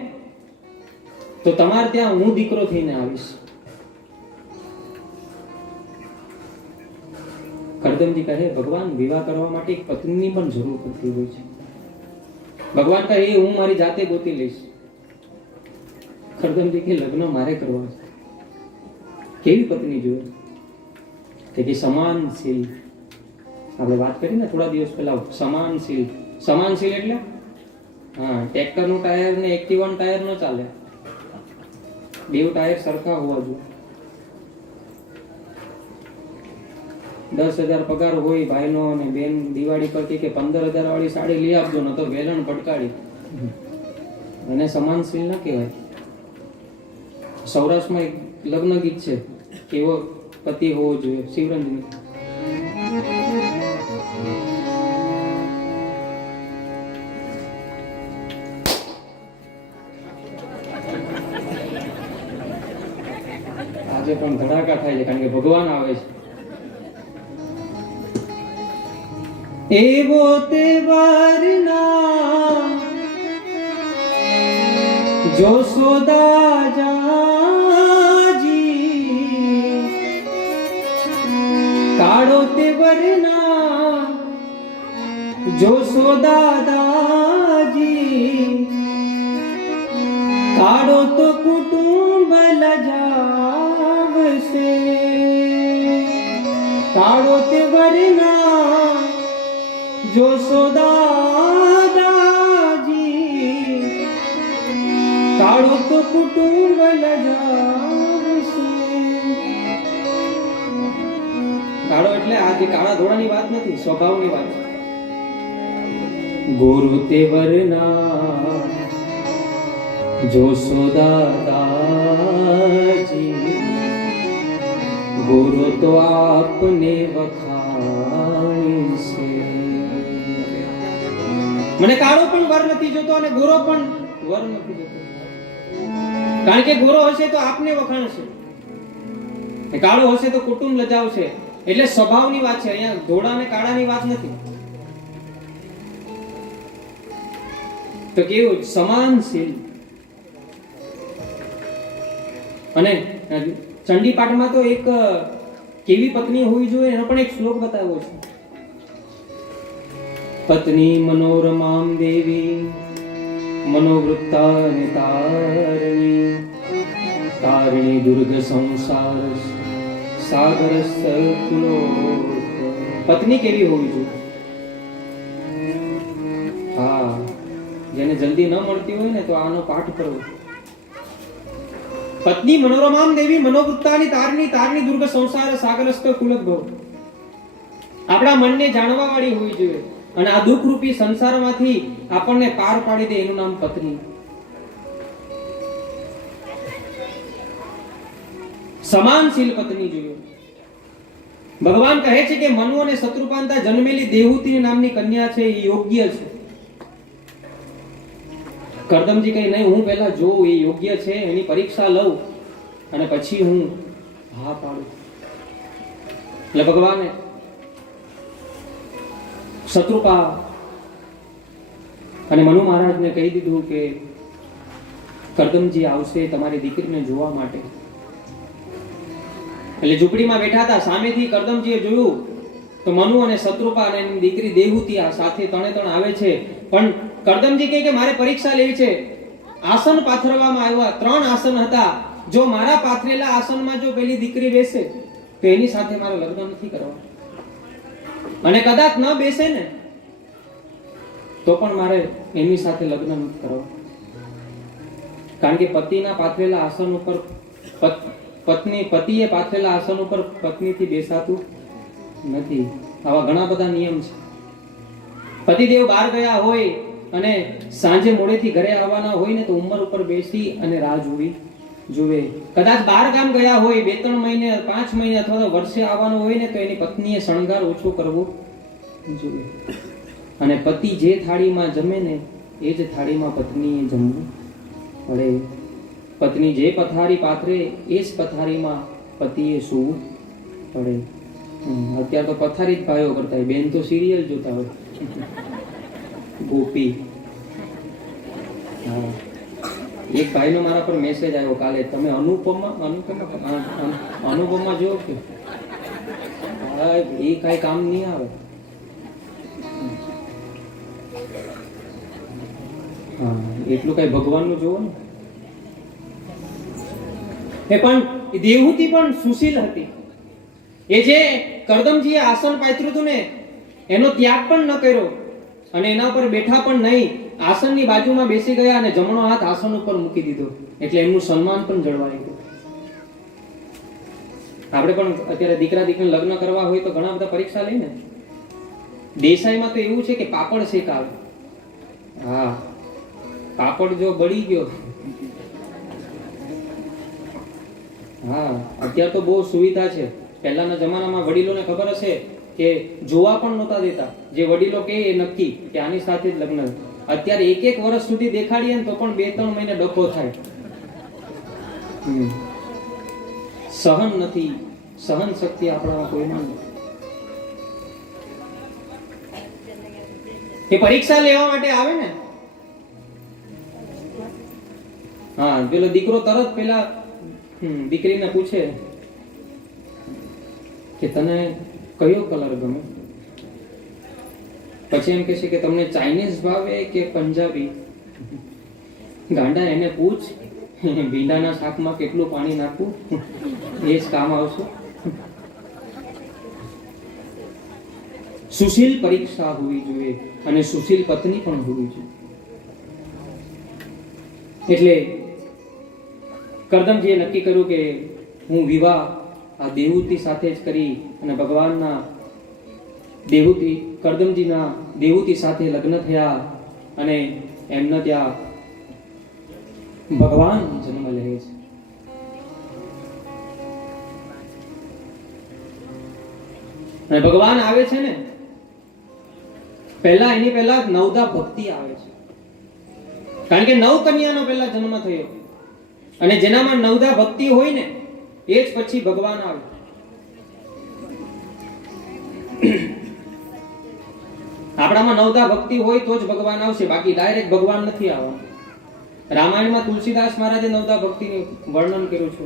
તો તમારે ત્યાં હું દીકરો થઈને આવીશ. કરદમજી કહે ભગવાન વિવાહ કરવા માટે એક પત્નીની પણ જરૂર પડતી હોય છે. ભગવાન કહે હું મારી જાતે ગોતી લઈશ. કરદમજી કે લગ્ન મારે કરવા છે. કેવી પત્ની જોઈએ? કે સમાનશીલ. આપણે વાત કરી ને થોડા દિવસ પહેલા, સમાનશીલ એટલે ટ્રેક્ટર નું ટાયર ને એક્ટિવા નું ટાયર ન ચાલે, બેવ ટાયર સરખા હોવા જોઈએ. 10,000 પગાર હોય ભાઈનો, અને બેન દિવાળી પર કે 15,000 વાળી સાડી લઈ આપજો, ન તો વેલણ ભટકાડી. એને સમાનશીલ ના કહેવાય. સૌરાષ્ટ્રમાં એક લગ્ન ગીત છે, કેવો પતિ હોવો જોઈએ, શિવરંજની. આજે પણ ધડાકા થાય છે, કારણ કે ભગવાન આવે છે. એવો તેવરના જોશોદા જાજી, કાળો તેવરના જોશોદા દાજી, કાળો તો કુટુંબ લજાવશે, કાળો તેવરના જોશોદાજી, કાળો તો કુટુંબ લજાવશે. કાળો એટલે આ જે કાળા ધોળાની વાત નથી, સ્વભાવની વાત છે. ગુરુ તેવરના જોશોદાજી, ગુરુ તો આપને વખાણશે. મને કાળો પણ વર નથી જોતો અને ગોરો પણ વર નથી જોતો, કારણ કે ગોરો હશે તો આપને વખાણશે, કાળો હશે તો કુટુંબ લજાવશે. એટલે સ્વભાવની વાત છે, અહીંયા ધોળા અને કાળાની વાત નથી. તો કેવું સમાનશીલ. અને ચંડી પાઠમાં તો એક કેવી પત્ની હોવી જોઈએ એનો પણ એક શ્લોક બતાવ્યો છે. પત્ની મનોરમામ દેવી મનોવૃત્તાનિ તારિણી, તારિણી દુર્ગ સંસાર સાગરસ્થ કુલો. પત્ની કેવી હોવી જોઈએ? હા, જેને જલ્દી ન મળતી હોય ને તો આનો પાઠ કરવો. પત્ની મનોરમામ દેવી મનોવૃત્તાની તારની તારની દુર્ગ સંસાર સાગરસ્થ કુલદ્ભવ. આપણા મનને જાણવા વાળી હોવી જોઈએ અને આ દુઃખ રૂપી સંસારમાંથી આપણને પાર પાડી દે એનું નામ પત્ની. સમાનશીલ પત્ની જોઈએ. ભગવાન કહે છે કે મનુ અને શત્રુપાંતા જન્મેલી દેવહૂતિ નામની કન્યા છે, એ યોગ્ય છે. કરદમજી કહે નહીં, હું પહેલા જોઉં એ યોગ્ય છે, એની પરીક્ષા લઉં અને પછી હું હા પાડું. એટલે ભગવાને શત્રુપા અને મનુ મહારાજને કહી દીધું કે કરદમજી આવશે તમારી દીકરીને જોવા માટે. એટલે ઝૂંપડીમાં બેઠા હતા, સામેથી કરદમજીએ જોયું તો મનુ અને શત્રુપા અને એની દીકરી દેવહૂતિ આ સાથે ત્રણે આવે છે. પણ કરદમજી કહે કે મારે પરીક્ષા લેવી છે. આસન પાથરવામાં આવ્યા, 3 આસન હતા. જો મારા પાથરેલા આસનમાં જો પેલી દીકરી બેસે તો એની સાથે મારે લગ્ન નથી કરવા, અને કદાચ ન બેસે ને તો પણ મારે એની સાથે લગ્ન નથી કરવા. કારણ કે પતિના પાથરેલા આસન ઉપર પતિએ પાથરેલા આસન ઉપર પત્નીથી બેસાતું નથી. આવા ઘણા બધા નિયમ છે. પતિદેવ બહાર ગયા હોય અને સાંજે મોડેથી ઘરે આવવાના હોય ને તો ઉંમર ઉપર બેસી અને રાહ જોવી જોવે. કદાચ બહાર ગામ ગયા હોય, 2-3 મહિને 5 મહિને અથવા તો વર્ષે આવવાનું હોય ને તો એની પત્નીએ શણગાર ઓછો કરવો જોવે. અને પતિ જે થાળીમાં જમે ને એ જ થાળીમાં પત્નીએ જમવું પડે. પત્ની જે પથારી પાથરે એ જ પથારીમાં પતિએ સૂવું પડે. અત્યારે તો પથારી જ ભાઈઓ કરતા હોય, બેન તો સિરિયલ જોતા હોય. ગોપી. હા, એક ભાઈનો મારા પર મેસેજ આવ્યો કાલે, તમે અનુપમા જો કે એ કઈ કામ નહીં આવે. હા, એટલું કઈ ભગવાનનું જોવો ને. એ પણ દેવહૂતિ પણ સુશીલ હતી. એ જે કરદમજીએ આસન પાથર્યું હતું ને એનો ત્યાગ પણ ન કર્યો અને એના ઉપર બેઠા પણ નહીં. આસનની બાજુમાં બેસી ગયા અને જમણો હાથ આસન ઉપર મૂકી દીધો, એટલે એમનું સન્માન પણ જળવાઈ ગયું. આપણે પણ અત્યારે દીકરા દીકરીને લગ્ન કરવા હોય તો ઘણા બધા પરીક્ષા લઈને. દેસાઈમાં તો એવું છે કે પાપડ શેકાવે. હા, પાપડ જો બળી ગયો. હા, અત્યારે તો બહુ સુવિધા છે. પહેલાના જમાનામાં વડીલોને ખબર હશે કે જોવા પણ નહોતા દેતા. જે વડીલો કહે એ નક્કી કે આની સાથે જ લગ્ન. અત્યારે 1 વર્ષ સુધી દેખાડીએ ને તો પણ 2-3 મહિને ડખો થાય. સહન નથી, સહન શક્તિ આપણામાં કોઈમાં નથી. એ પરીક્ષા લેવા માટે આવે ને. હા, પેલો દીકરો તરત પેલા દીકરીને પૂછે કે તને કયો કલર ગમે? પછી એમ કહે છે કે તમને ચાઇનીઝ ભાવે કે પંજાબી? ગાંડા, એને પૂછ ભીંડાના શાકમાં કેટલું પાણી નાખવું, એ જ કામ આવશે. સુશીલ પરીક્ષા હોવી જોઈએ અને સુશીલ પત્ની પણ હોવી જોઈએ. એટલે કરદમજીએ નક્કી કર્યું કે હું વિવાહ આ દેવહૂતિ સાથે જ કરી અને ભગવાનના દેવહૂતિ કરદમજીના દેવહૂતિ સાથે લગ્ન થયા અને એમના ત્યાં ભગવાન જન્મ લે છે. અને ભગવાન આવે છે ને પહેલા એની પહેલા નવદા ભક્તિ આવે છે. કારણ કે 9 કન્યાનો પહેલા જન્મ થયો અને જેનામાં નવદા ભક્તિ હોય ને એ જ પછી ભગવાન આવે. આપણામાં નવદા ભક્તિ હોય તો જ ભગવાન આવશે, બાકી ડાયરેક્ટ ભગવાન નથી આવવાનું. રામાયણમાં તુલસીદાસ મહારાજે નવદા ભક્તિનું વર્ણન કર્યું છે.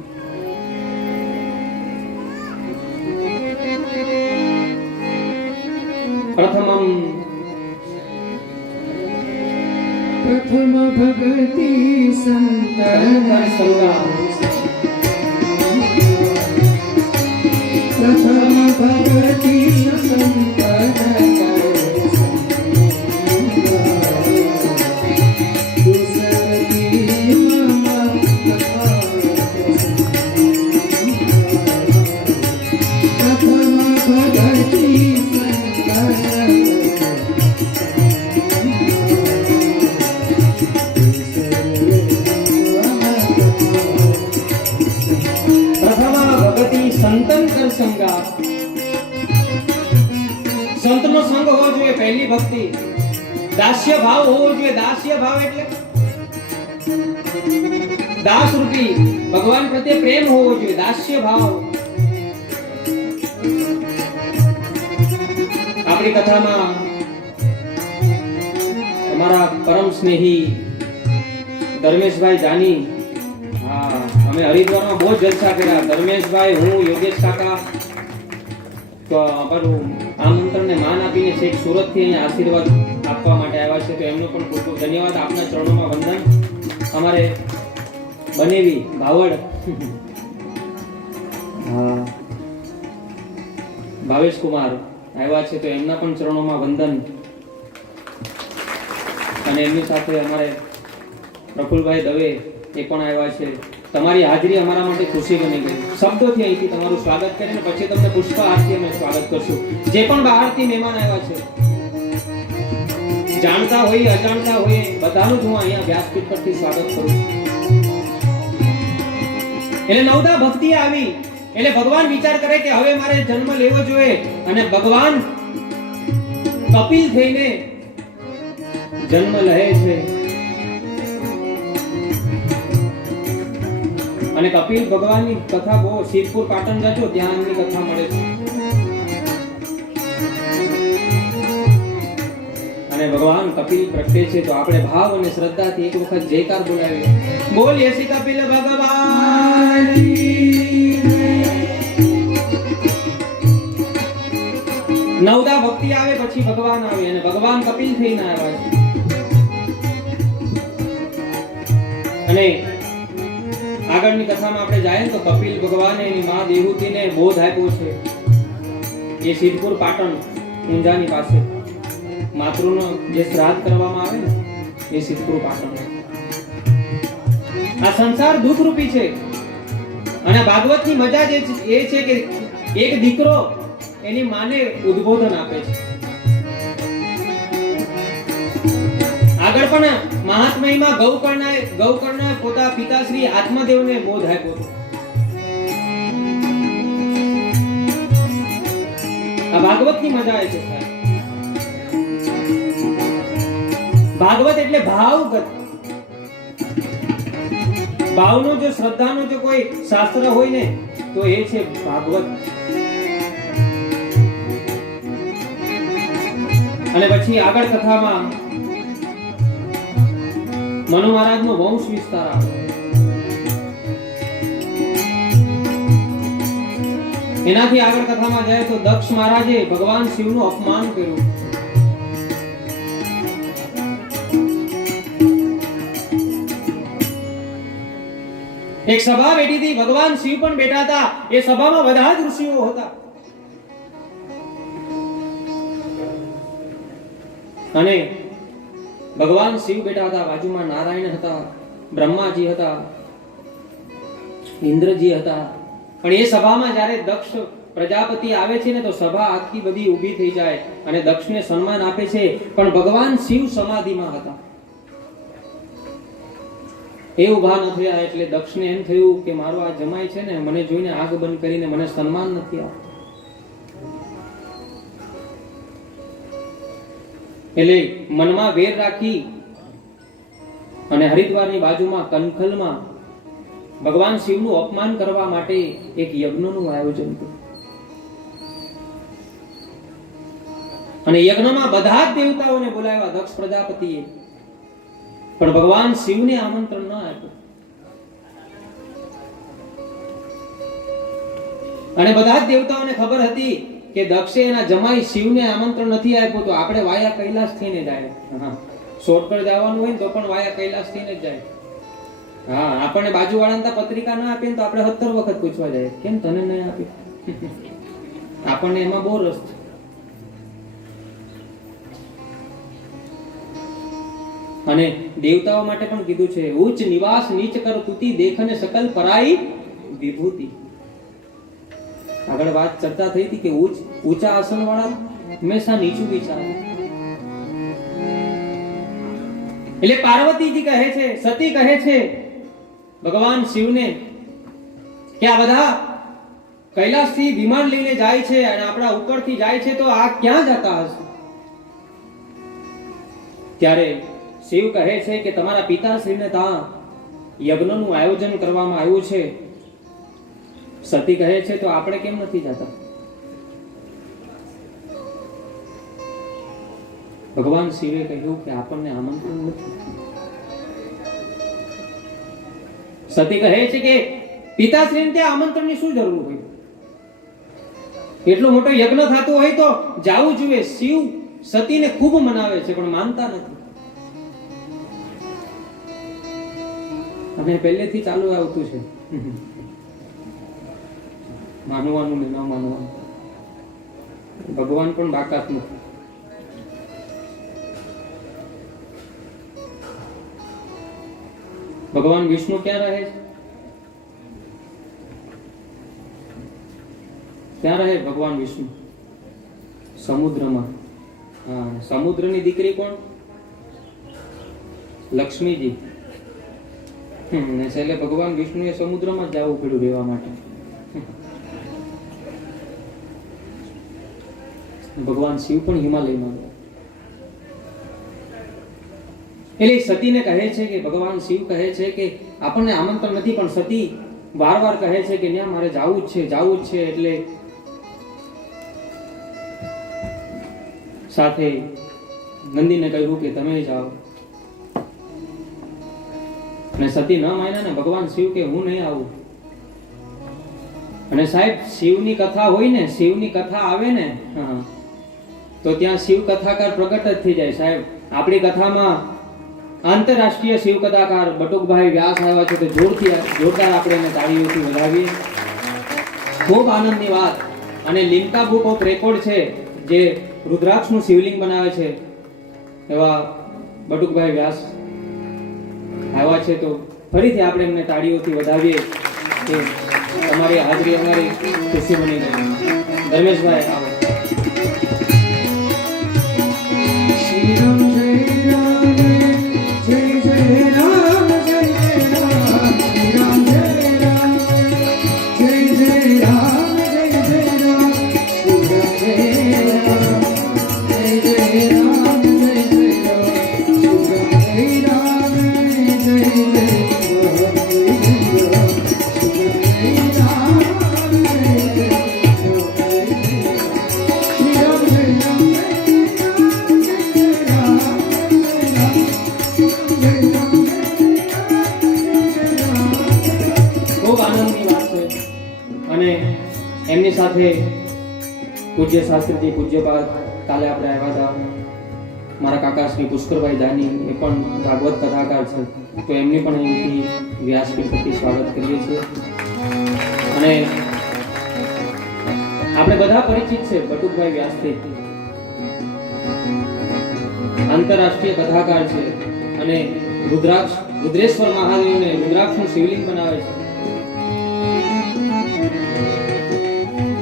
પ્રથમ ભક્તિ સંતન સંગા સંતન કર સંગા. સંતનો સંગ હોવો જોઈએ, પહેલી ભક્તિ. દાસ્ય ભાવ હોવો જોઈએ. દાસ્ય ભાવ એટલે દાસ રૂપી ભગવાન પ્રત્યે પ્રેમ હોવો જોઈએ. દાસ્ય ભાવ. આપણી કથામાં અમારા પરમ સ્નેહી ધર્મેશભાઈ જાની, અમે હરિદ્વારમાં બહુ જલસા કર્યા. ધર્મેશભાઈ, હું, યોગેશ કાકા આમંત્રણને માન આપીને છેક સુરતથી અહીંયા આશીર્વાદ આપવા માટે આવ્યા છે. તો એમનો પણ ખૂબ ખૂબ ધન્યવાદ. આપના ચરણોમાં વંદન. અમારે બનેવી ભાવડ ભાવેશ કુમાર આવ્યા છે, તો એમના પણ ચરણોમાં વંદન. અને એમની સાથે અમારે પ્રફુલભાઈ દવે એ પણ આવ્યા છે. તમારી હાજરી અમારા માટે ખુશી બની ગઈ. શબ્દોથી અહીંથી તમારું સ્વાગત કરીને પછી તમને પુષ્પ આરતી અમે સ્વાગત કરશું. જે પણ બહારથી મહેમાન આવ્યા છે, જાણતા હોય અજાણતા હોય, બધાનું હું અહીંયા વ્યાસપીઠ પરથી સ્વાગત કરું. એટલે નવદા ભક્તિ આવી એટલે ભગવાન વિચાર કરે કે હવે મારે જન્મ લેવો જોઈએ, અને ભગવાન કપિલ થઈને જન્મ લે છે. અને કપિલ ભગવાનની કથા બહુ, સિદ્ધપુર પાટણ જજો ત્યાં એમની કથા મળે છે. અને ભગવાન કપિલ પ્રગટે છે, તો આપણે ભાવ અને શ્રદ્ધાથી એક વખત જયકાર બોલાવીએ. બોલીએ શ્રી કપિલ ભગવાન. નવદા ભક્તિ આવે પછી ભગવાન આવે, અને ભગવાન કપિલ થઈને આવ્યા છે. અને આગળની કથામાં આપણે જાય તો કપિલ ભગવાને એની માં દેહુતીને બોધ આપ્યો છે. એ સિદ્ધપુર પાટણ ઊંઝાની પાસે માતૃનો જે શ્રાદ્ધ કરવામાં આવે ને, એ સિદ્ધપુર પાટણ. આ સંસાર દુઃખ રૂપી છે. અને ભાગવતની મજા જ એ છે કે એક દીકરો એની માને ઉદ્બોધન આપે છે. આગળ પણ મહાત્મયમાં ગૌકર્ણએ પોતા પિતાશ્રી આત્મદેવને બોધ આપ્યો હતો. આ ભાગવતની મજા છે. ભાગવત એટલે ભાવગત. ભાવનો જો શ્રદ્ધાનો જો કોઈ શાસ્ત્ર હોય ને તો એ છે ભાગવત. અને પછી આગળ કથામાં મનુ મહારાજનો વંશ વિસ્તાર આવે. એનાથી આગળ કથામાં જાય તો દક્ષ મહારાજે ભગવાન શિવનું અપમાન કર્યું. એક સભા બેઠી હતી, ભગવાન શિવ પણ બેઠા હતા. એ સભામાં બધા જ ઋષિઓ હતા. અને ભગવાન શિવ બેઠા હતા, બાજુમાં નારાયણ હતા, બ્રહ્માજી હતા, ઇન્દ્રજી હતા. પણ એ સભામાં જ્યારે દક્ષ પ્રજાપતિ આવે છે ને, તો સભા આખી બધી ઊભી થઈ જાય અને દક્ષને સન્માન આપે છે. પણ ભગવાન શિવ સમાધિમાં હતા. એ ઊભા ન થયા એટલે દક્ષને એમ થયું કે મારો આ જમાઈ છે ને, મને જોઈને આગ બંધ કરીને મને સન્માન નથી આપતો. એટલે મનમાં વેર રાખી અને હરિદ્વારની બાજુમાં કનખલમાં ભગવાન શિવનું અપમાન કરવા માટે એક યજ્ઞનું આયોજન કર્યું. અને યજ્ઞમાં બધા જ દેવતાઓને બોલાવ્યા દક્ષ પ્રજાપતિએ. પણ ભગવાન શિવને આમંત્રણ ન આપ્યું. અને બધા જ દેવતાઓને ખબર હતી કે દક્ષે એના જમાઈ શિવને આમંત્રણ નથી આપ્યું, તો આપણે વાયા કૈલાસ થઈને જાય. શોર્ટકટ જવાનું હોય ને તો પણ વાયા કૈલાસ થઈને જ જાય. હા, આપણને બાજુવાળાને પત્રિકા ના આપીને તો આપણે 17 વખત પૂછવા જાય, કેમ તને નહીં આપી? આપણને એમાં બહુ રસ છે. અને દેવતાઓ માટે પણ કીધું છે, ઉચ્ચ નિવાસ નીચ કર તુતિ દેખને સકલ પરાઈ વિભૂતિ. આગળ વાત ચર્ચા થઈ હતી કે ઊંચા આસન વાળા હંમેશા નીચું વિચારે. એટલે પાર્વતીજી કહે છે, સતી કહે છે ભગવાન શિવને કે આ બધા કૈલાસથી વિમાન લઈને જાય છે અને આપણા ઉપરથી જાય છે, તો આ ક્યાં જતા હશે? ત્યારે શિવ કહે છે કે તમારા પિતાશ્રીને ત્યાં યજ્ઞનું આયોજન કરવામાં આવ્યું છે. સતી કહે છે તો આપણે કેમ નથી જતા? ભગવાન શિવે કહ્યું કે આપણને આમંત્રણ નથી. સતી કહે છે કે પિતાશ્રીને ત્યાં આમંત્રણની શું જરૂર હોય? એટલો મોટો યજ્ઞ થતો હોય તો જાવું જોઈએ. શિવ સતીને ખૂબ મનાવે છે પણ માનતા નથી. અને પહેલેથી ચાલુ આવતું છે માનવાનું ને ન માનવાનું. ભગવાન પણ બાકાત નથી. ભગવાન વિષ્ણુ ક્યાં રહે છે? ક્યાં રહે ભગવાન વિષ્ણુ? સમુદ્રમાં. હા, સમુદ્રની દીકરી કોણ? લક્ષ્મીજી. છેલ્લે ભગવાન વિષ્ણુએ સમુદ્રમાં જવું પડ્યું રહેવા માટે. ભગવાન શિવ પણ હિમાલયમાં ગયા. એટલે સતીને કહે છે કે ભગવાન શિવ કહે છે કે આપણને આમંત્રણ નથી, પણ સતી વારવાર કહે છે કે ત્યાં મારે જાવું જ છે, જાવું જ છે. એટલે સાથે નંદીને કહ્યું કે તમે જાઓ. અને સતી ન માન્યા ને ભગવાન શિવ કે હું નહીં આવું. અને સાહેબ શિવની કથા હોય ને, શિવની કથા આવે ને, તો ત્યાં શિવ કથાકાર પ્રગટ જ થઈ જાય. સાહેબ આપણી કથામાં આંતરરાષ્ટ્રીય શિવ કથાકાર બટુકભાઈ વ્યાસ આવ્યા છે, તો જોરદાર આપણે એને તાળીઓથી વધાવીએ. ખૂબ આનંદની વાત. અને લિમ્કા બુક ઓફ રેકોર્ડ છે જે રુદ્રાક્ષનું શિવલિંગ બનાવે છે, એવા બટુકભાઈ વ્યાસ આવ્યા છે. તો ફરીથી આપણે એમને તાળીઓથી વધાવીએ કે તમારી હાજરી અમારી ખુશી બની ગઈ. ધર્મેશભાઈ આવો. એમની સાથે પૂજ્ય શાસ્ત્રીજી પૂજ્યપાદ કાલે આપણે આવ્યા હતા. મારા કાકા શ્રી પુષ્કરભાઈ જાની, એ પણ ભાગવત કથાકાર છે, તો એમની પણ અહીંથી વ્યાસપીઠ પરથી સ્વાગત કરીએ છીએ. અને આપણે બધા પરિચિત છે બટુકભાઈ વ્યાસથી. આંતરરાષ્ટ્રીય કથાકાર છે અને રુદ્રેશ્વર મહાદેવને રુદ્રાક્ષનું શિવલિંગ બનાવે છે.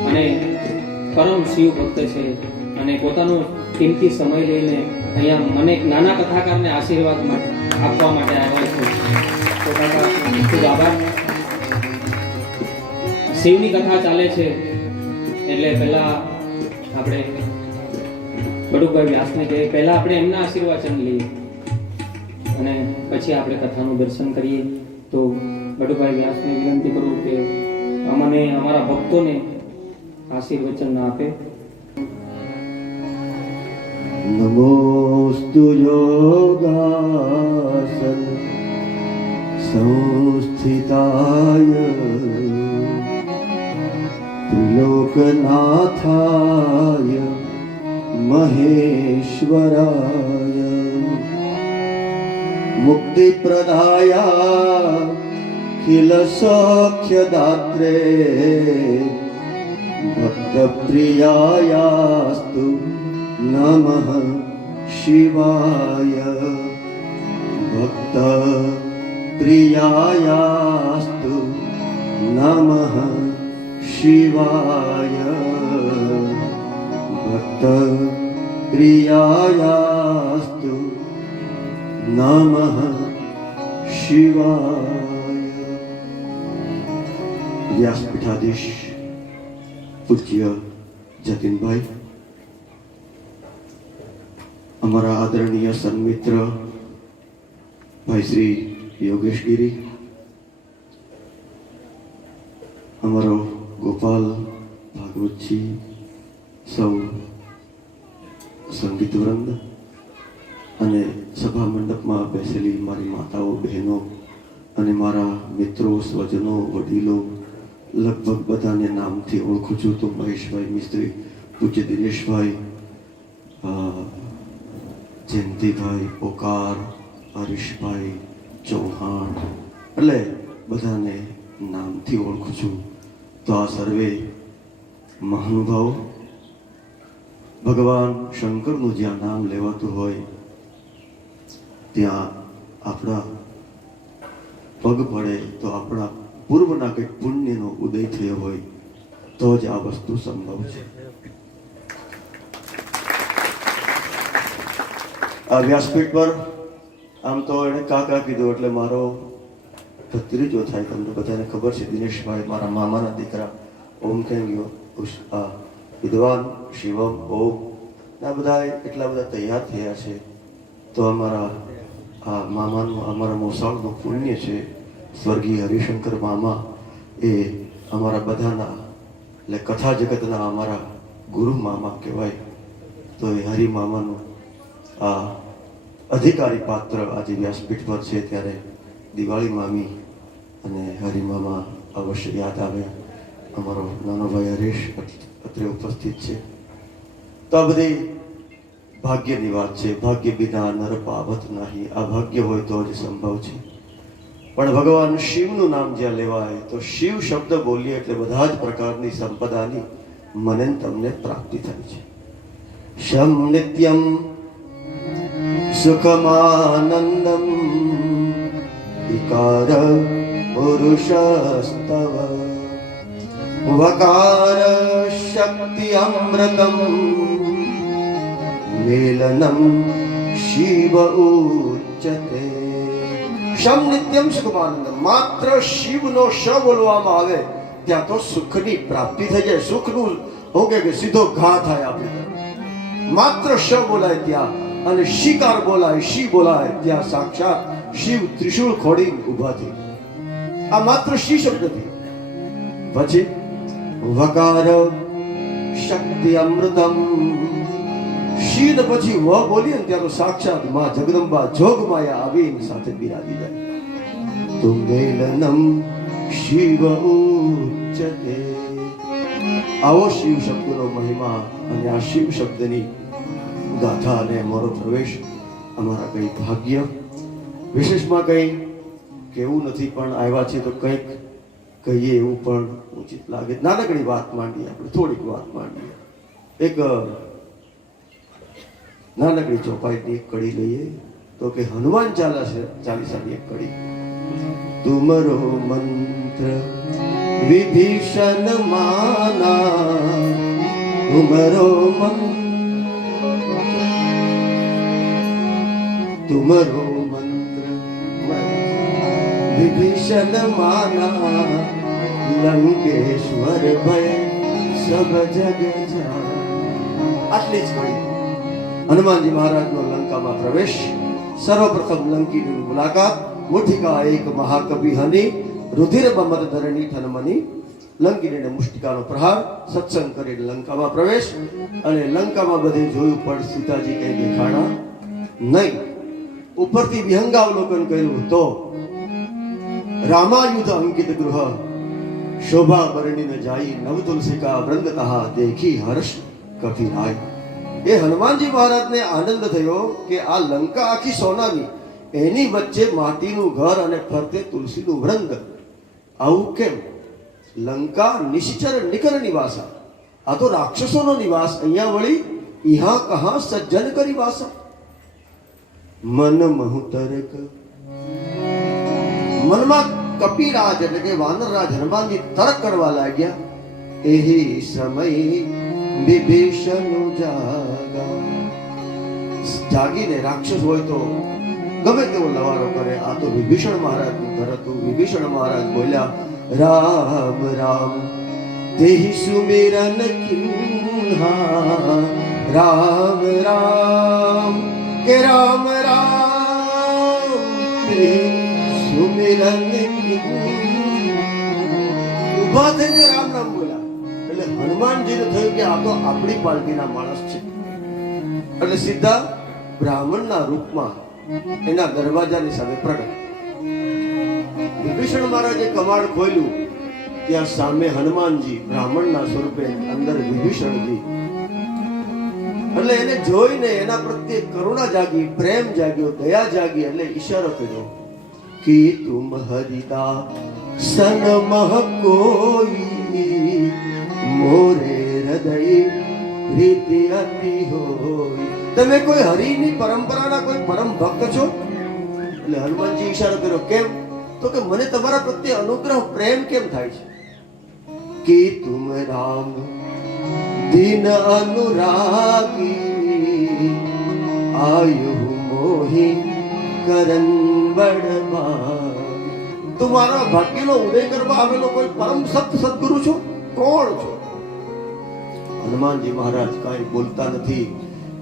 અને પરમ શિવ ભક્ત છે અને પોતાનો કિંમતી સમય લઈને અહીંયા મને એક નાના કથાકારને આશીર્વાદ આપવા માટે આવ્યા છે. તો કાકા ખૂબ આભાર. શિવની કથા ચાલે છે એટલે પહેલા આપણે બટુકભાઈ વ્યાસને કહીએ, પહેલા આપણે એમના આશીર્વાચન લઈએ અને પછી આપણે કથાનું દર્શન કરીએ. તો બટુકભાઈ વ્યાસને વિનંતી કરું કે અમને અમારા ભક્તોને આશીર્વચન આપે. નમોસ્તુ યોગાસન સંસ્થિતાય ત્રિલોકનાથાય મહેશ્વરાય મુક્તિપ્રદાયા ખિલ સખ્યદાત્રે भक्तप्रियायास्तु नमः शिवाय भक्तप्रियायास्तु नमः शिवाय भक्तप्रियायास्तु नमः शिवाय। व्यासपीठाधीश पूज्य जतिनभाई, हमारा आदरणीय सन्मित्र भाई श्री योगेश गिरी, हमारो गोपाल भागवत जी, सौ संगीत वृंद અને સભા મંડપમાં બેસેલી મારી માતાઓ બહેનો અને મારા મિત્રો સ્વજનો વડીલો લગભગ બધાને નામથી ઓળખું છું તો મહેશભાઈ મિસ્ત્રી, પૂજ્ય દિનેશભાઈ, જયંતિભાઈ પોકાર, હરીશભાઈ ચૌહાણ, એટલે બધાને નામથી ઓળખું છું। તો આ સર્વે મહાનુભાવો, ભગવાન શંકરનું જ્યાં નામ લેવાતું હોય ત્યાં આપણા પગ પડે તો આપણા પૂર્વના કંઈક પુણ્યનો ઉદય થયો હોય તો જ આ વસ્તુ સંભવ છે। આ વ્યાસપીઠ પર આમ તો એને કાકા કીધું એટલે મારો ભત્રીજો થાય, તમને બધાને ખબર છે, દિનેશભાઈ મારા મામાના દીકરા, ઓમ કેમ ગયો વિદ્વાન શિવમ ઓમ, આ બધા એટલા બધા તૈયાર થયા છે। તો અમારા આ મામાનું, અમારા મોસાળનું પુણ્ય છે। સ્વર્ગીય હરિશંકર મામા એ અમારા બધાના એટલે કથા જગતના અમારા ગુરુ મામા કહેવાય। તો એ હરિ મામાનું આ અધિકારી પાત્ર આજે વ્યાસપીઠ પર છે ત્યારે દિવાળી મામી અને હરિ મામા અવશ્ય યાદ આવે। અમારો નાનો ભાઈ હરીશ અત્રે ઉપસ્થિત છે। તો આ બધી ભાગ્યની વાત છે। ભાગ્ય વિના નર પાવત નહીં, આ ભાગ્ય હોય તો જ સંભવ છે। પણ ભગવાન શિવનું નામ જ્યાં લેવાય તો શિવ શબ્દ બોલીએ એટલે બધા જ પ્રકારની સંપદાની મને તમને પ્રાપ્તિ થાય છે। શમ નિત્યમ સુખમાનંદમ વિકાર પુરુષસ્તવ વકાર શક્તિ અમૃતમ મેલનમ શિવ ઉચ્ચતે। શમ નિત્યમ સુખમાનંદમ, માત્ર શિવનો શ બોલવામાં આવે ત્યાં તો સુખની પ્રાપ્તિ થઈ જાય। સુખનું હું કે સીધો ઘા થાય આપણી તરફ। માત્ર શ બોલાય ત્યાં અને શિકાર બોલાય, શી બોલાય ત્યાં સાક્ષાત શિવ ત્રિશૂળ ખોડીને ઊભા થઈ। આ માત્ર શી શબ્દથી। પછી વકાર શક્તિ અમૃતમ, શીલ પછી વ બોલીએ ને ત્યાં તો સાક્ષાત માં જગદંબા જોગમાયા આવીને સાથે બિરાજી જાય। તો મેલનમ શિવ ઉચ્ચતે। આવો શિવ શબ્દનો મહિમા અને આ શિવ શબ્દની ગાથા અને અમારો પ્રવેશ, અમારા કંઈ ભાગ્ય, વિશેષમાં કંઈ કેવું નથી પણ આવ્યા છે તો કંઈક કહીએ એવું પણ ઉચિત લાગે। નાનકડી વાત માંડીએ આપણે, થોડીક વાત માંડીએ। એક નાનકડી ચોપાઈની એક કડી લઈએ તો કે હનુમાન ચાલીસાની એક કડી। તુમરો મંત્ર વિભીષણ માના, તુમરો तुमरो मंत्र विभीषण माना, लंकेश्वर भय सब जग जाना। आटली ज कड़ी हनुमानजी महाराजनो लंकामां प्रवेश, सर्वप्रथम लंकीनी मुलाकात, मुठिका एक महाकवि हनी, रुधिर बमर धरणी थनमनी, लंकीनी मुष्टिकानो प्रहार, सत्संग करीने लंकामां प्रवेश અને લંકામાં બધે જોયું પણ સીતાજી કઈ દેખાણા નહીં। ઉપરથી વિહંગાવલોકન કર્યું તો રામાયુધ અંકિત ગૃહ, શોભા વર્ણિન જાઈ, નવ તુલસિકા વૃંદતઃ દેખી હર્ષ કપિરાય। એ હનુમાનજી મહારાજને આનંદ થયો કે આ લંકા આખી સોનાની, એની વચ્ચે માટીનું ઘર અને ફરતે તુલસીનું વૃંદ, આવું કેમ? લંકા નિશ્ચર નિકર નિવાસા, આ તો રાક્ષસોનો નિવાસ, અહીંયા વળી ઈહા કહા સજ્જન કરી વાસ. મન મહુ તરક, મનમાં કપિરાજ એટલે કે વાનરરાજ હનુમાનજી તર્ક કરવા લાગ્યા. એહી સમય વિભીષણ જાગા. જાગીને રાક્ષસ હોય તો ગમે તેવો લવારો કરે, આ તો વિભીષણ મહારાજનું ઘર હતું. વિભીષણ મહારાજ બોલ્યા, રામ રામ તેહી સુમિરન કિન્હા. રામ રામ કે રામ રામ તેહી સુમિરન કિન્હા. ઉભા થઈને રામ રામ બોલ્યા એટલે હનુમાનજીને થયું કે આ તો આપણી પાર્ટીના માણસ છે. એટલે સીધા બ્રાહ્મણના રૂપમાં એના દરવાજાની સામે પ્રગટ. વિભીષણ મહારાજે કમાડ ખોલ્યું, ત્યાં સામે હનુમાનજી બ્રાહ્મણના સ્વરૂપે, અંદર વિભીષણજી. એટલે એને જોઈને એના પ્રત્યે કરુણા જાગી, પ્રેમ જાગ્યો, દયા જાગી. એટલે ઈશારો કર્યો કે તુમ હરિદા સન મહ કોઈ, મોરે હૃદય રીતિ અતિ હોય. તમે કોઈ હરિની પરંપરાના કોઈ પરમ ભક્ત છો? એટલે હનુમાનજી ઈશારો કર્યો, કેમ? તો કે મને તમારા પ્રત્યે અનુગ્રહ પ્રેમ કેમ થાય છે? કે તુમ રામ દિન અનુરાગી, આયુ મોહી કરન બડબા. તું મારા ભાગ્યનો ઉદય કરવા આવેલો કોઈ પરમ સત સદગુરુ છો? કોણ છો? હનુમાનજી મહારાજ કાંઈ બોલતા નથી.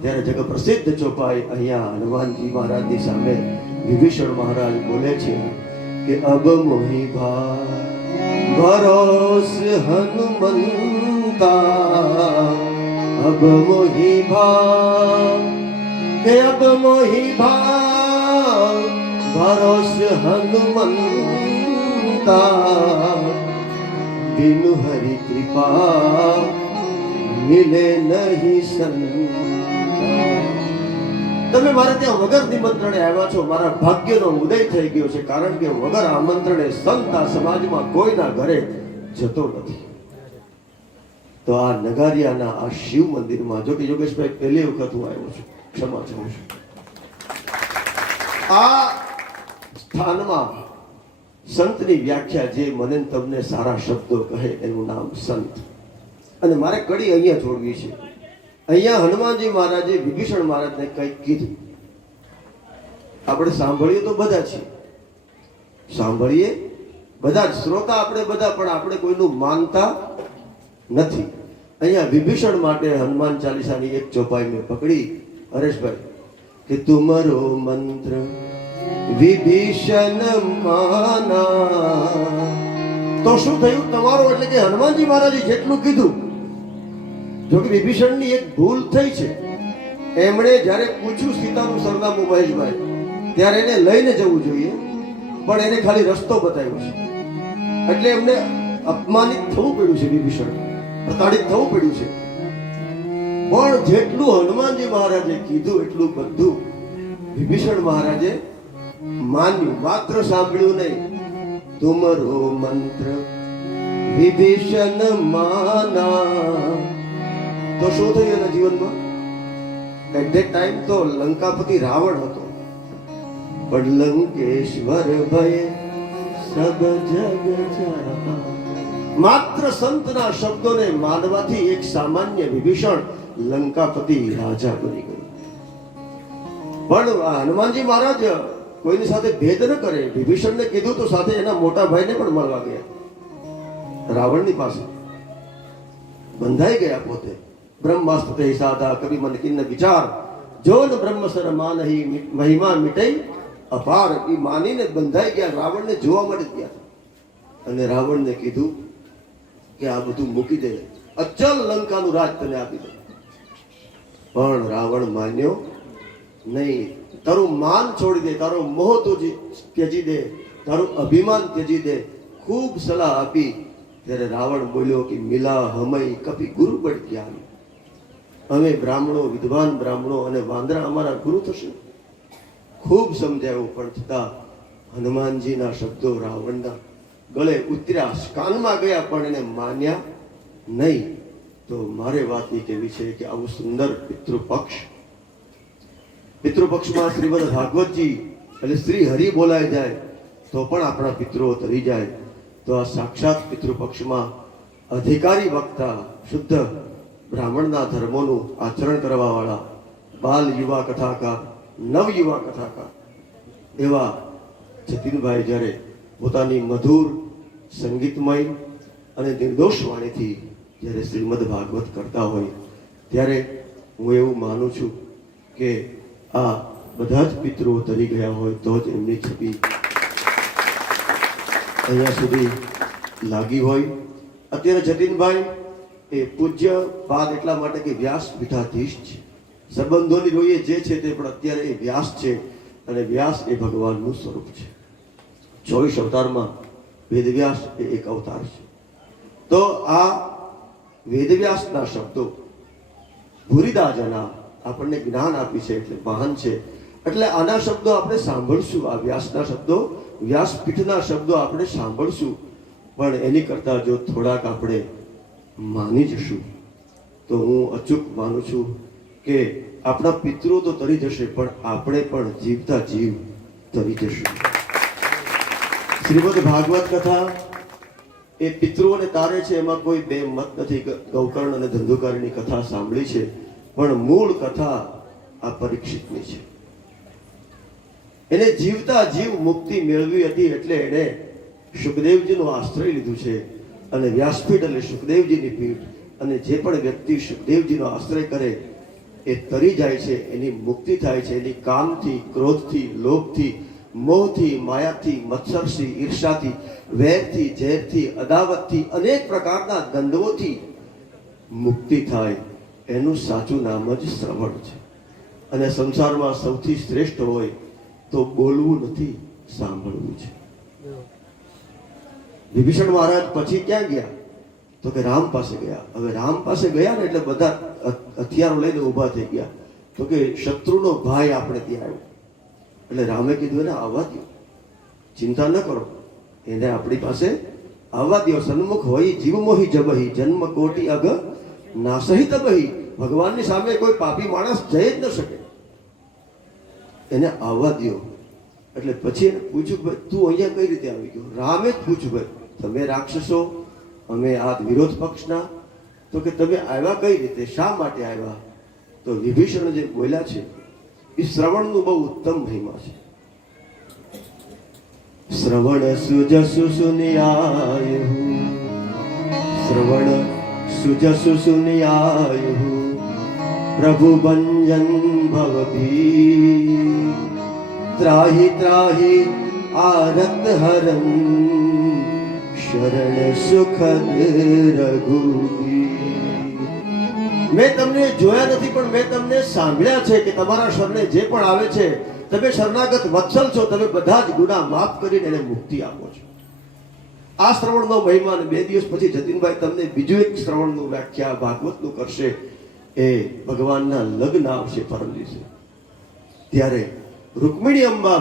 ત્યારે જગ પ્રસિદ્ધ ચોપાઈ અહીંયા હનુમાનજી મહારાજની સામે વિભીષણ મહારાજ બોલે છે કે અબ મોહી ભા ભરોસ હનુમંતા. અબ મોહી ભા કે અબ મોહી ભા ભરોસ હનુમંતા. બિनु હરિ કૃપા મિલે નહીં સંતા. તમે મારે ત્યાં વગર નિમંત્રણે આવ્યા છો. મારા ભાગ્યનો ઉદય થઈ ગયો છે, કારણ કે વગર આમંત્રણે સંત આ સમાજમાં કોઈના ઘરે જતો નથી. તો આ નગારિયાના આ શિવ મંદિરમાં, જો કે યોગેશભાઈ પહેલી વખત હું આવ્યો છું, ક્ષમા ચાહું છું. આ સ્થાનમાં સંતની વ્યાખ્યા, જે મને તમને સારા શબ્દો કહે એનું નામ સંત. અને મારે કડી અહીંયા જોડવી છે. અહીંયા હનુમાનજી મહારાજે વિભીષણ મહારાજને કંઈક કીધું. આપણે સાંભળીએ તો બધા છીએ, સાંભળીએ બધા જ, શ્રોતા આપણે બધા, પણ આપણે કોઈનું માનતા નથી. અહીંયા વિભીષણ માટે હનુમાન ચાલીસાની એક ચોપાઈ મેં પકડી, હરેશભાઈ, કે તુમરો મંત્ર વિભીષણ માના. તો શું થયું? તમારો એટલે કે હનુમાનજી મહારાજે જેટલું કીધું, જો કે વિભીષણની એક ભૂલ થઈ છે. એમણે જ્યારે પૂછ્યું સીતાનું સરનામું મહેશભાઈ, ત્યારે એને લઈને જવું જોઈએ, પણ એને ખાલી રસ્તો બતાવ્યો છે. એટલે એમને અપમાનિત થવું પડ્યું છે, વિભીષણ પ્રતાડિત થવું પડ્યું છે. પણ જેટલું હનુમાનજી મહારાજે કીધું એટલું બધું વિભીષણ મહારાજે માન્યું, માત્ર સાંભળ્યું નહીં. તુમરો મંત્ર વિભીષણ માના. તો શું થયું એના જીવનમાં? એટ ધેટ ટાઈમ તો લંકાપતિ રાવણ હતો, પણ લંકેશ્વર ભય સબ જગ જાતા. માત્ર સંતના શબ્દોને માનવાથી એક સામાન્ય વિભીષણ લંકાપતિ રાજા બની ગયો. પણ હનુમાનજી મહારાજ કોઈની સાથે ભેદ ન કરે. વિભીષણને કીધું તો સાથે એના મોટા ભાઈને પણ મળવા ગયા. રાવણની પાસે બંધાઈ ગયા પોતે. બ્રહ્માસ્ત્ર સાધા કવિ મન કિન્ન વિચાર, જોન બ્રહ્મસર માનહી મહિમા મિટઈ અપાર. એ માનીને બંધાઈ ગયા, રાવણને જોવા માટે ગયા. અને રાવણને કીધું કે આ બધું મૂકી દે, અચલ લંકાનું રાજ તને આપી દે. પણ રાવણ માન્યો નહીં. તારું માન છોડી દે, તારો મોહ ત્યજી દે, તારું અભિમાન ત્યજી દે. ખૂબ સલાહ આપી. ત્યારે રાવણ બોલ્યો કે મિલા હમઈ કપી ગુરુ બળ જ્ઞાન. અમે બ્રાહ્મણો, વિદ્વાન બ્રાહ્મણો અને વાંદરા અમારા ગુરુ થશે. ખૂબ સમજાવ્યું, પણ છતાં હનુમાનજીના શબ્દો રાવણના ગળે ઉતર્યા, કાનમાં ગયા, પણ એને માન્યા નહીં. તો મારે વાત એ કહેવી છે કે આવું સુંદર પિતૃપક્ષમાં શ્રીમદ ભાગવતજી એટલે શ્રી હરિ બોલાઈ જાય તો પણ આપણા પિતૃઓ તરી જાય. તો આ સાક્ષાત પિતૃપક્ષમાં અધિકારી વક્તા શુદ્ધ બ્રાહ્મણના ધર્મોનું આચરણ કરવાવાળા બાલ યુવા કથાકાર નવ યુવા કથાકાર એવા જતીનભાઈ જ્યારે પોતાની મધુર સંગીતમય અને નિર્દોષ વાણીથી જ્યારે શ્રીમદ ભાગવત કરતા હોય ત્યારે હું એવું માનું છું કે આ બધા જ પિતૃઓ તરી ગયા હોય તો જ એમની છબી અહીંયા સુધી લાગી હોય. અત્યારે જતીનભાઈ એ પૂજ્ય પાદ એટલા માટે કે વ્યાસ પીઠાધીશ છે. સંબંધોની રોઈએ જે છે તે પણ અત્યારે એ વ્યાસ છે અને વ્યાસ એ ભગવાનનું સ્વરૂપ છે. 24 અવતારમાં વેદવ્યાસ એ એક અવતાર છે. તો આ વેદવ્યાસના શબ્દો ભૂરીદાજના આપણને જ્ઞાન આપી છે એટલે મહાન છે. એટલે આના શબ્દો આપણે સાંભળશું, આ વ્યાસના શબ્દો વ્યાસપીઠના શબ્દો આપણે સાંભળશું, પણ એની કરતાં જો થોડાક આપણે માની જશું તો હું અચૂક માનું છું કે આપણા પિતૃઓ તો તરી જશે પણ આપણે પણ જીવતા જીવ તરી જશું. શ્રીમદ ભાગવત કથા એ પિતૃઓને તારે છે, એમાં કોઈ બે મત નથી. ગૌકર્ણ અને ધંધુકારીની કથા સાંભળી છે પણ મૂળ કથા આ પરીક્ષિતની છે. એને જીવતા જીવ મુક્તિ મેળવી હતી એટલે એને સુખદેવજીનો આશ્રય લીધું છે અને વ્યાસપીઠ એટલે સુખદેવજીની પીઠ. અને જે પણ વ્યક્તિ સુખદેવજીનો આશ્રય કરે એ તરી જાય છે, એની મુક્તિ થાય છે. એની કામથી, ક્રોધથી, લોભથી, મોહથી, માયાથી, મત્સરથી, ઈર્ષાથી, વેરથી, ઝેરથી, અદાવતથી, અનેક પ્રકારના ગંધોથી મુક્તિ થાય. એનું સાચું નામ જ શ્રવણ છે. અને સંસારમાં સૌથી શ્રેષ્ઠ હોય તો બોલવું નથી, સાંભળવું છે. વિભીષણ મહારાજ પછી ક્યાં ગયા તો કે રામ પાસે ગયા. હવે રામ પાસે ગયા ને એટલે બધા હથિયારો લઈને ઊભા થઈ ગયા. તો કે શત્રુનો ભાઈ આપણે ત્યાં આવ્યો. એટલે રામે કીધું એને આવવા દો, ચિંતા ન કરો, એને આપણી પાસે આવવા દો. સન્મુખ હોય જીવ મોહી જબહી જન્મ કોટી અગ નાસહિત બહી. ભગવાનની સામે કોઈ પાપી માણસ જઈ જ ન શકે, એને આવવા દો. એટલે પછી એને પૂછ્યું ભાઈ તું અહીંયા કઈ રીતે આવી ગયો? રામે જ પૂછ્યું ભાઈ તમે રાક્ષસો, અમે આ વિરોધ પક્ષના, તો કે તમે આવ્યા કઈ રીતે, શા માટે આવ્યા? તો વિભીષણ જે બોલ્યા છે એ શ્રવણનું બહુ ઉત્તમ મહિમા છે. શ્રવણ સુજસુ સુનિયાયુ, શ્રવણ સુજસુ સુનિયાયુ, પ્રભુ ભંજન ભવભી, ત્રાહી ત્રાહી આરત હરન, શરણ સુખદ રઘુબીર. મેં તમને જોયા નથી પણ મેં તમને સાંભળ્યા છે કે તમારા શરણે જે પણ આવે છે તમે શરણાગત વત્સલ છો, તમે બધા જ ગુનાહ માફ કરીને એને મુક્તિ આપો છો. આ શ્રવણનો મહિમા. અને 2 દિવસ પછી જતીનભાઈ તમને બીજું એક શ્રવણનું વ્યાખ્યા ભાગવતનું કરશે. એ ભગવાનના લગ્ન આવશે પરમ દિવસે, ત્યારે રૂકમિણી અંબા